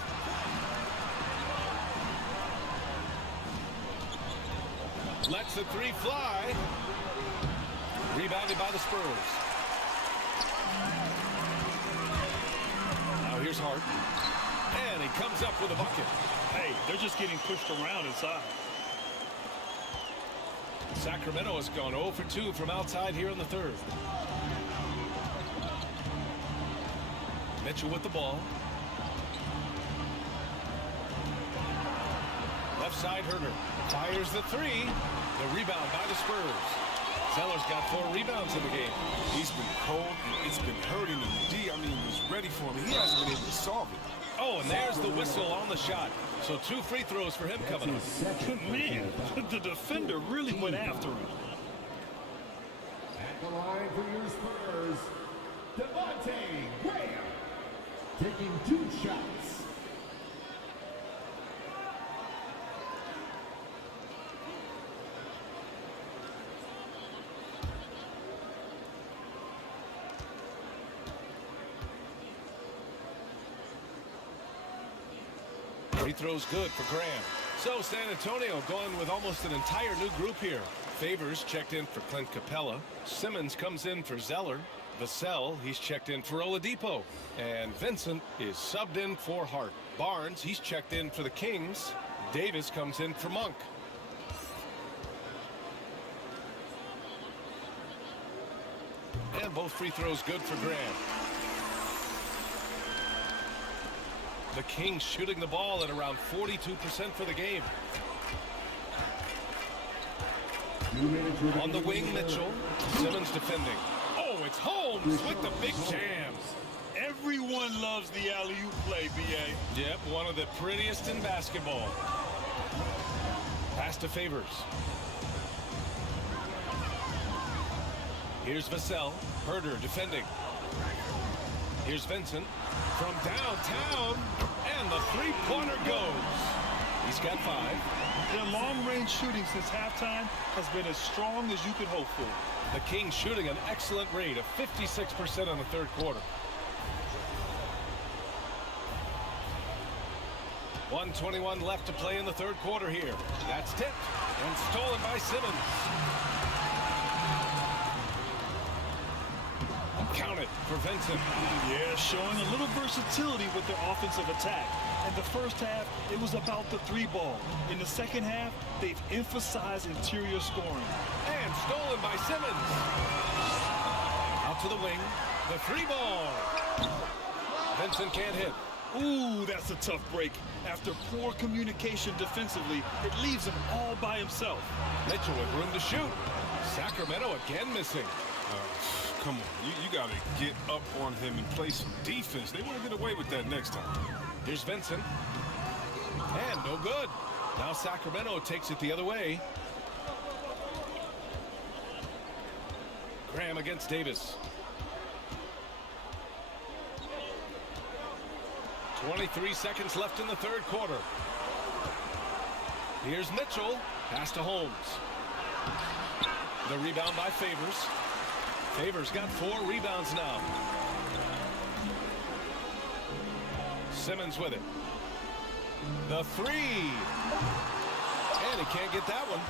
Lets the 3 fly. Rebounded by the Spurs. Now here's Hart. And he comes up with a bucket. Hey, they're just getting pushed around inside. Sacramento has gone 0 for 2 from outside here in the third. Mitchell with the ball. Left side, Herder fires the three. The rebound by the Spurs. Zeller's got 4 rebounds in the game. He's been cold, and it's been hurting him. D, I mean, was ready for him. He hasn't been able to solve it. Oh, and there's the whistle on the shot. So 2 free throws for him coming up. Man, the defender really went after him. At the line for your Spurs, Devontae Graham, taking 2 shots. Free throw's good for Graham. So San Antonio going with almost an entire new group here. Favors checked in for Clint Capella. Simmons comes in for Zeller. Vassell, he's checked in for Oladipo. And Vincent is subbed in for Hart. Barnes, he's checked in for the Kings. Davis comes in for Monk. And both free throws good for Graham. The Kings shooting the ball at around 42% for the game. On the wing, Mitchell. Simmons defending. Oh, it's Holmes with the big jam. Everyone loves the alley-oop play, B.A. Yep, one of the prettiest in basketball. Pass to Favors. Here's Vassell. Herder defending. Here's Vincent from downtown, and the three-pointer goes. He's got 5. Their long-range shooting since halftime has been as strong as you could hope for. The Kings shooting an excellent rate of 56% in the third quarter. 1:21 left to play in the third quarter here. That's tipped and stolen by Simmons. Count it for Vincent. Yeah, showing a little versatility with their offensive attack. In the first half, it was about the 3-ball. In the second half, they've emphasized interior scoring. And stolen by Simmons. Out to the wing. The 3-ball. Vincent can't hit. Ooh, that's a tough break. After poor communication defensively, it leaves him all by himself. Mitchell with room to shoot. Sacramento again missing. Come on, you got to get up on him and play some defense. They want to get away with that next time. Here's Vincent. And no good. Now Sacramento takes it the other way. Graham against Davis. 23 seconds left in the third quarter. Here's Mitchell. Pass to Holmes. The rebound by Favors. Favors got 4 rebounds now. Simmons with it. The 3. And he can't get that one.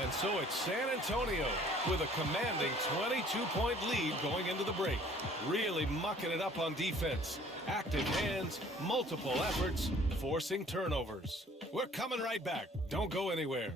And so it's San Antonio with a commanding 22-point lead going into the break. Really mucking it up on defense. Active hands, multiple efforts, forcing turnovers. We're coming right back. Don't go anywhere.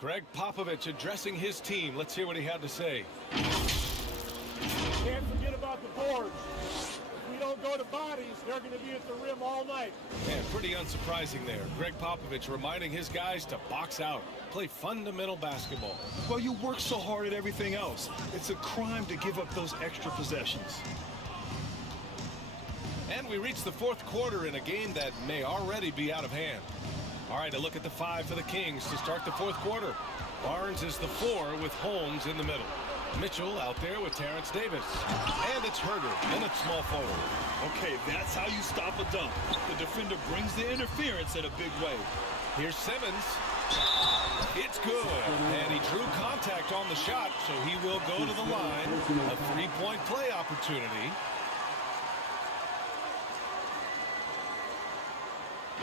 Greg Popovich addressing his team. Let's hear what he had to say. Can't forget about the boards. If we don't go to bodies, they're going to be at the rim all night. Man, pretty unsurprising there. Greg Popovich reminding his guys to box out, play fundamental basketball. Well, you work so hard at everything else. It's a crime to give up those extra possessions. And we reach the fourth quarter in a game that may already be out of hand. All right, a look at the 5 for the Kings to start the fourth quarter. Barnes is the 4 with Holmes in the middle. Mitchell out there with Terrence Davis. And it's Herder in at small forward. Okay, that's how you stop a dunk. The defender brings the interference in a big way. Here's Simmons. It's good. And he drew contact on the shot, so he will go to the line. A three-point play opportunity.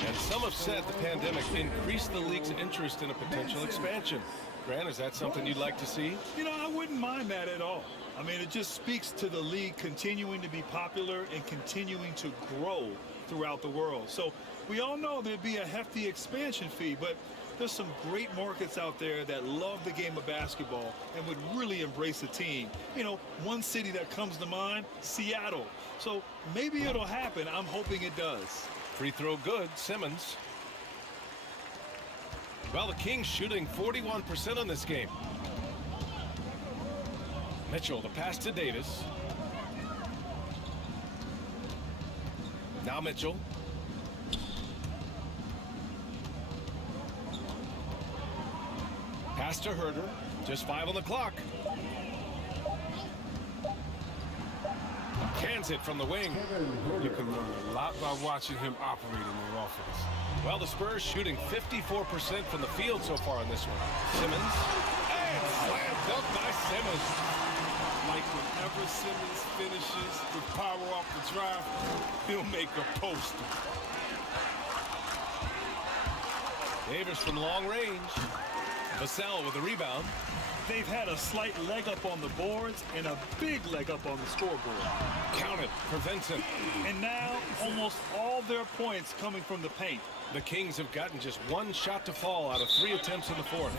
And some have said the pandemic increased the league's interest in a potential expansion. Grant, is that something you'd like to see? You know, I wouldn't mind that at all. I mean, it just speaks to the league continuing to be popular and continuing to grow throughout the world. So we all know there'd be a hefty expansion fee, but there's some great markets out there that love the game of basketball and would really embrace the team. You know, one city that comes to mind, Seattle. So maybe it'll happen. I'm hoping it does. Free throw good, Simmons. Well, the Kings shooting 41% in this game. Mitchell, the pass to Davis. Now Mitchell. Pass to Herder. Just 5 on the clock. Cans it from the wing. You can learn a lot by watching him operate in their offense. Well, the Spurs shooting 54% from the field so far in this one. Simmons. And slam dunk by Simmons. Like whenever Simmons finishes with power off the drive, he'll make a poster. Davis from long range. Vassell with a rebound. They've had a slight leg up on the boards and a big leg up on the scoreboard. Counted for Vincent. And now almost all their points coming from the paint. The Kings have gotten just one shot to fall out of 3 attempts in the fourth.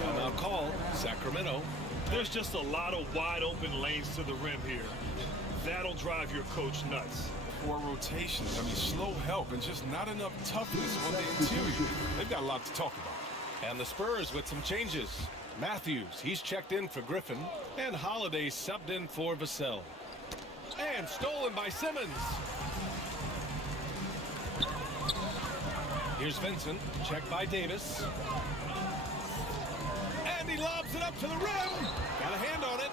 Timeout call, Sacramento. There's just a lot of wide open lanes to the rim here. That'll drive your coach nuts. 4 rotations. I mean, slow help and just not enough toughness on the interior. They've got a lot to talk about. And the Spurs with some changes. Matthews, he's checked in for Griffin, and Holiday subbed in for Vassell. And stolen by Simmons. Here's Vincent, checked by Davis. And he lobs it up to the rim. Got a hand on it.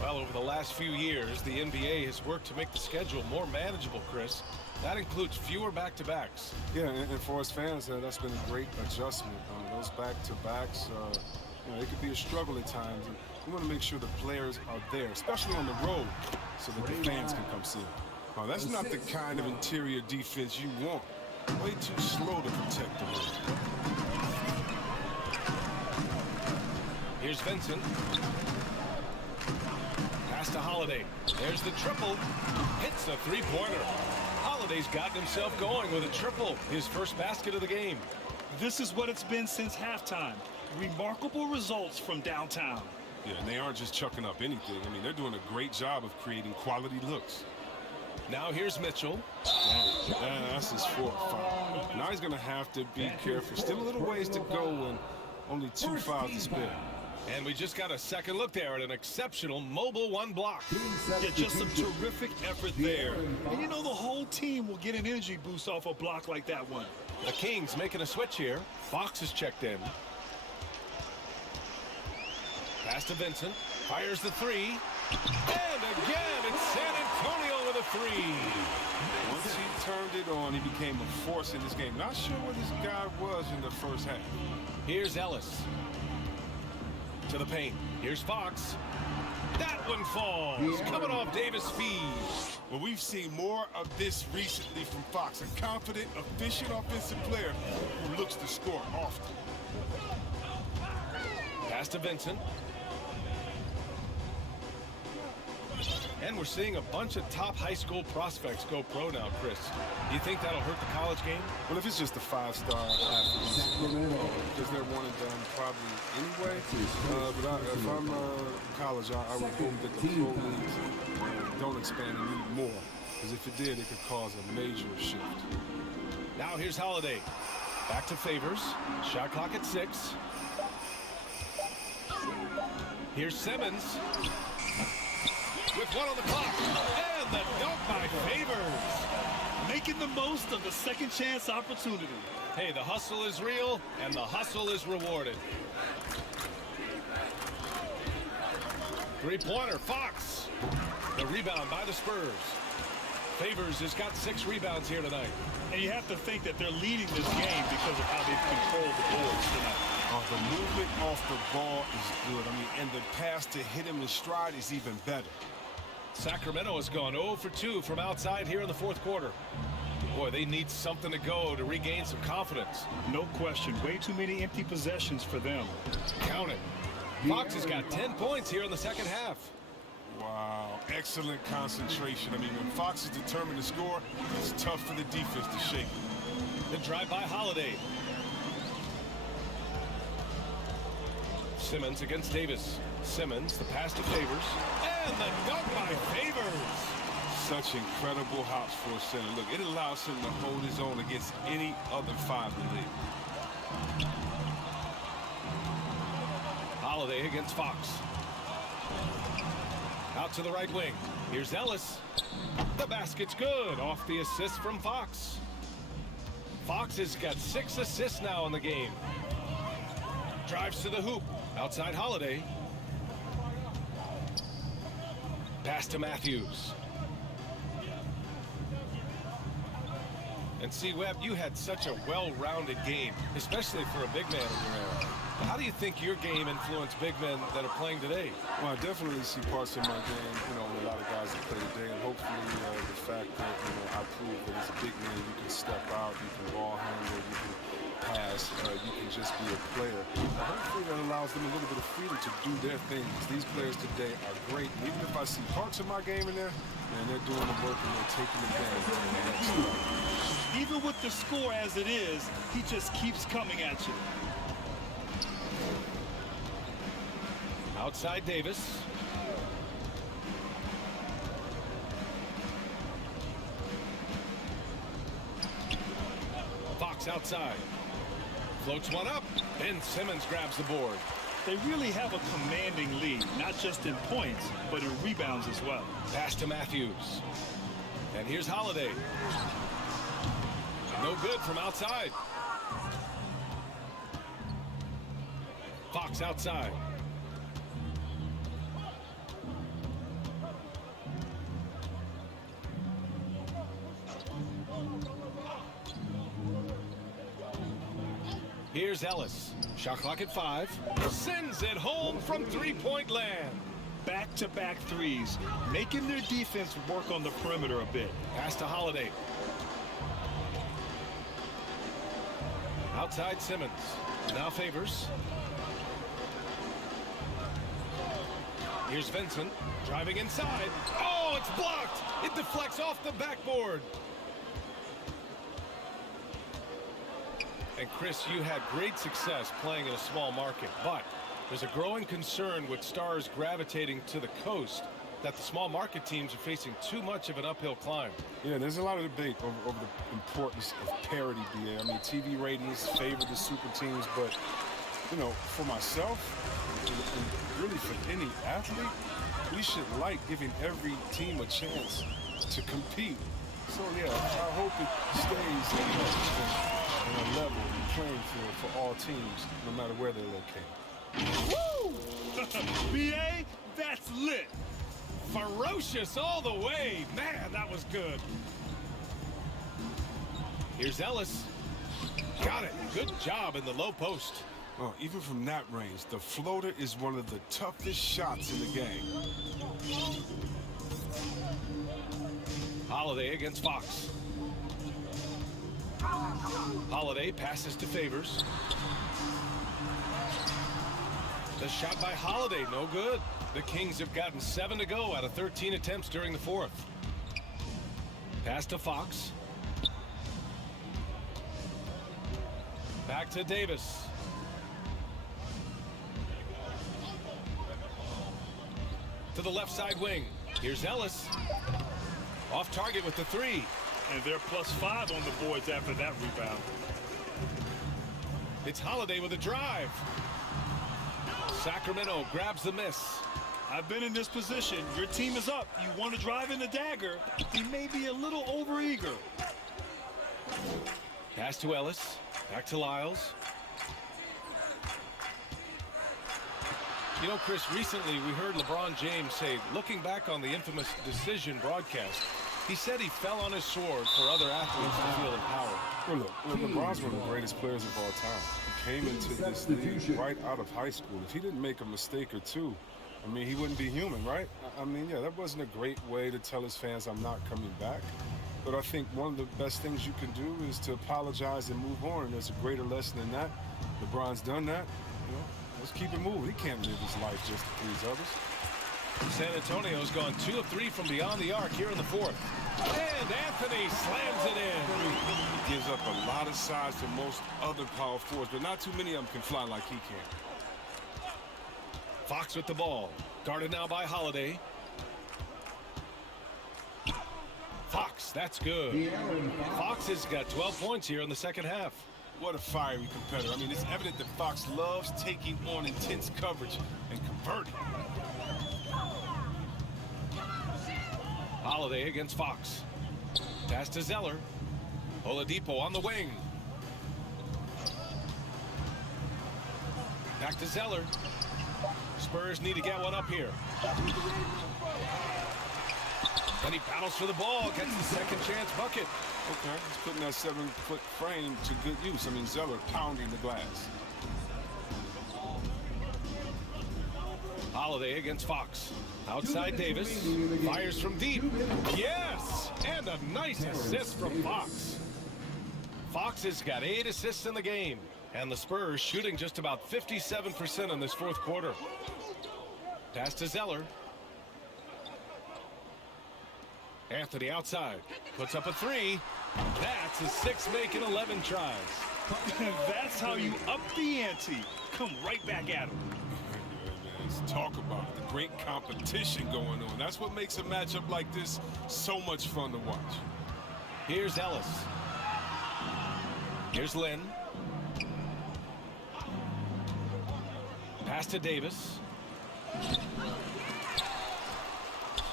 Well, over the last few years, the NBA has worked to make the schedule more manageable, Chris. That includes fewer back-to-backs. Yeah, and for us fans, that's been a great adjustment. Those back-to-backs, you know, it could be a struggle at times. And we want to make sure the players are there, especially on the road, so that the fans can come see them. That's not the kind of interior defense you want. Way too slow to protect the rim. Here's Vincent. Pass to Holiday. There's the triple. Hits the three-pointer. Holiday's gotten himself going with a triple, his first basket of the game. This is what it's been since halftime. Remarkable results from downtown. Yeah, and they aren't just chucking up anything. I mean, they're doing a great job of creating quality looks. Now here's Mitchell. That's his 4th foul. Now he's going to have to be careful. Still a little ways to go and only 2 fouls to spare. And we just got a second look there at an exceptional mobile 1 block. Yeah, just some terrific effort there. And you know the whole team will get an energy boost off a block like that one. The Kings making a switch here. Fox is checked in. Pass to Vincent. Fires the 3. And again, it's San Antonio with a 3. Once he turned it on, he became a force in this game. Not sure what this guy was in the first half. Here's Ellis. To the paint. Here's Fox. That one falls. Coming off Davis' feed. Well, we've seen more of this recently from Fox. A confident, efficient offensive player who looks to score often. Pass to Vincent. And we're seeing a bunch of top high school prospects go pro now, Chris. Do you think that'll hurt the college game? Well, if it's just a 5-star athlete, because they're one and done probably anyway. But if I'm college, I would hope that the pro leagues don't expand and need more. Because if it did, it could cause a major shift. Now here's Holiday. Back to Favors. Shot clock at 6. Here's Simmons. With 1 on the clock. And the dunk by Favors. Making the most of the second chance opportunity. Hey, the hustle is real, and the hustle is rewarded. Three-pointer, Fox. The rebound by the Spurs. Favors has got 6 rebounds here tonight. And you have to think that they're leading this game because of how they've controlled the boards tonight. The movement off the ball is good. I mean, and the pass to hit him in stride is even better. Sacramento has gone 0 for 2 from outside here in the fourth quarter. Boy, they need something to go to regain some confidence. No question. Way too many empty possessions for them. Count it. Fox has got 10 points here in the second half. Wow, excellent concentration. I mean, when Fox is determined to score, it's tough for the defense to shake it. The drive by Holiday. Simmons against Davis. Simmons, the pass to Favors. And the dunk by Favors. Such incredible hops for a center. Look, it allows him to hold his own against any other 5 in the league. Holiday against Fox. Out to the right wing. Here's Ellis. The basket's good off the assist from Fox. Fox has got 6 assists now in the game. Drives to the hoop. Outside Holiday. Pass to Matthews. And see, Webb, you had such a well-rounded game, especially for a big man in your era. How do you think your game influenced big men that are playing today? Well, I definitely see parts of my game, with a lot of guys that play today, and hopefully the fact that, I prove that as a big man, you can step out, you can ball handle, you can pass, you can just be a player. Hopefully that allows them a little bit of freedom to do their things. These players today are great. And even if I see parts of my game in there, man, they're doing the work and they're taking the game to the next level. Even with the score as it is, he just keeps coming at you. Outside Davis. Fox outside. Floats one up. And Simmons grabs the board. They really have a commanding lead, not just in points, but in rebounds as well. Pass to Matthews. And here's Holiday. No good from outside. Fox outside. Here's Ellis. Shot clock at 5. Sends it home from three-point land. Back-to-back threes, making their defense work on the perimeter a bit. Pass to Holiday. Outside Simmons. Now Favors. Here's Vincent. Driving inside. Oh, it's blocked. It deflects off the backboard. And Chris, you had great success playing in a small market, but there's a growing concern with stars gravitating to the coast that the small market teams are facing too much of an uphill climb. Yeah, there's a lot of debate over the importance of parity, BA. I mean, TV ratings favor the super teams, but, for myself, and really for any athlete, we should like giving every team a chance to compete. So, yeah, I hope it stays in a level playing field for all teams, no matter where they're located. Woo! BA, that's lit. Ferocious all the way. Man, that was good. Here's Ellis. Got it. Good job in the low post. Well, even from that range, the floater is one of the toughest shots in the game. Holiday against Fox. Holiday passes to Favors. The shot by Holiday, no good. The Kings have gotten 7 to go out of 13 attempts during the fourth. Pass to Fox. Back to Davis. To the left side wing. Here's Ellis. Off target with the 3. And they're +5 on the boards after that rebound. It's Holiday with a drive. Sacramento grabs the miss. I've been in this position. Your team is up. You want to drive in the dagger. He may be a little overeager. Pass to Ellis. Back to Lyles. Chris, recently we heard LeBron James say, looking back on the infamous decision broadcast, He said he fell on his sword for other athletes to feel empowered. Well, look, LeBron's one of the greatest players of all time. He came into this league right out of high school. If he didn't make a mistake or two, I mean, he wouldn't be human, right? I mean, yeah, that wasn't a great way to tell his fans I'm not coming back. But I think one of the best things you can do is to apologize and move on. And there's a greater lesson than that. LeBron's done that. You know, let's keep it moving. He can't live his life just to please others. San Antonio's gone 2 of 3 from beyond the arc here in the fourth. And Anthony slams it in. He gives up a lot of size to most other power forwards, but not too many of them can fly like he can. Fox with the ball. Guarded now by Holiday. Fox, that's good. Fox has got 12 points here in the second half. What a fiery competitor. I mean, it's evident that Fox loves taking on intense coverage and converting. Holiday against Fox. Pass to Zeller. Oladipo on the wing. Back to Zeller. Spurs need to get one up here. And he battles for the ball, gets the second chance bucket. Okay, he's putting that 7-foot frame to good use. I mean, Zeller pounding the glass. Holiday against Fox. Outside Davis. Fires from deep. Yes! And a nice assist from Fox. Fox has got 8 assists in the game. And the Spurs shooting just about 57% in this fourth quarter. Pass to Zeller. Anthony outside. Puts up a 3. That's his 6th make in 11 tries. That's how you up the ante. Come right back at him. Let's talk about it. The great competition going on. That's what makes a matchup like this so much fun to watch. Here's Ellis. Here's Lynn. Pass to Davis.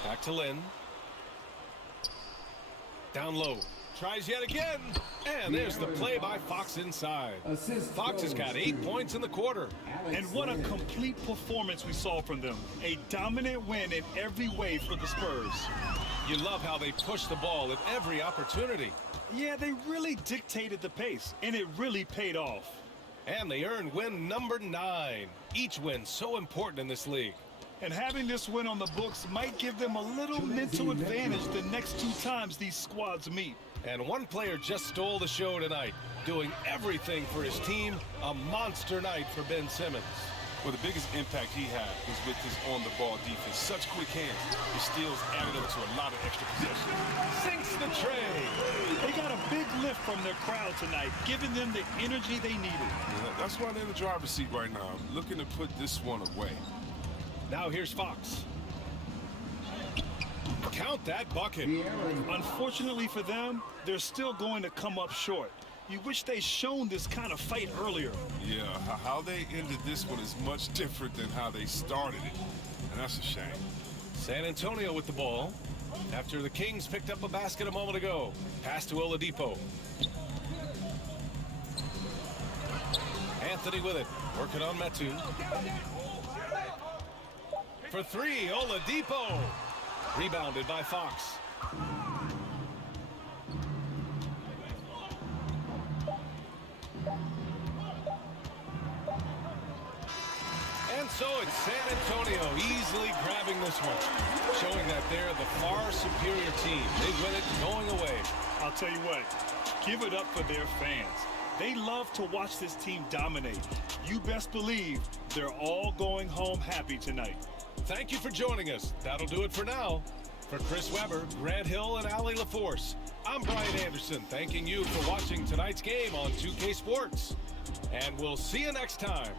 Back to Lynn. Down low. Tries yet again. And there's the play by Fox inside. Fox has got 8 points in the quarter. And what a complete performance we saw from them. A dominant win in every way for the Spurs. You love how they push the ball at every opportunity. Yeah, they really dictated the pace, and it really paid off. And they earned win number 9. Each win so important in this league. And having this win on the books might give them a little mental advantage the next 2 times these squads meet. And one player just stole the show tonight, doing everything for his team. A monster night for Ben Simmons. Well, the biggest impact he had was with his on-the-ball defense. Such quick hands. His steals added up to a lot of extra possession. Sinks the tray. They got a big lift from their crowd tonight, giving them the energy they needed. Yeah, that's why they're in the driver's seat right now, looking to put this one away. Now here's Fox. Count that bucket. Unfortunately for them, they're still going to come up short. You wish they'd shown this kind of fight earlier. Yeah, how they ended this one is much different than how they started it. And that's a shame. San Antonio with the ball. After the Kings picked up a basket a moment ago. Pass to Oladipo. Anthony with it. Working on Metu. For 3, Oladipo. Rebounded by Fox. And so it's San Antonio easily grabbing this one, showing that they're the far superior team. They win it going away. I'll tell you what, give it up for their fans. They love to watch this team dominate. You best believe they're all going home happy tonight. Thank you for joining us. That'll do it for now. For Chris Webber, Grant Hill, and Allie LaForce, I'm Brian Anderson, thanking you for watching tonight's game on 2K Sports. And we'll see you next time.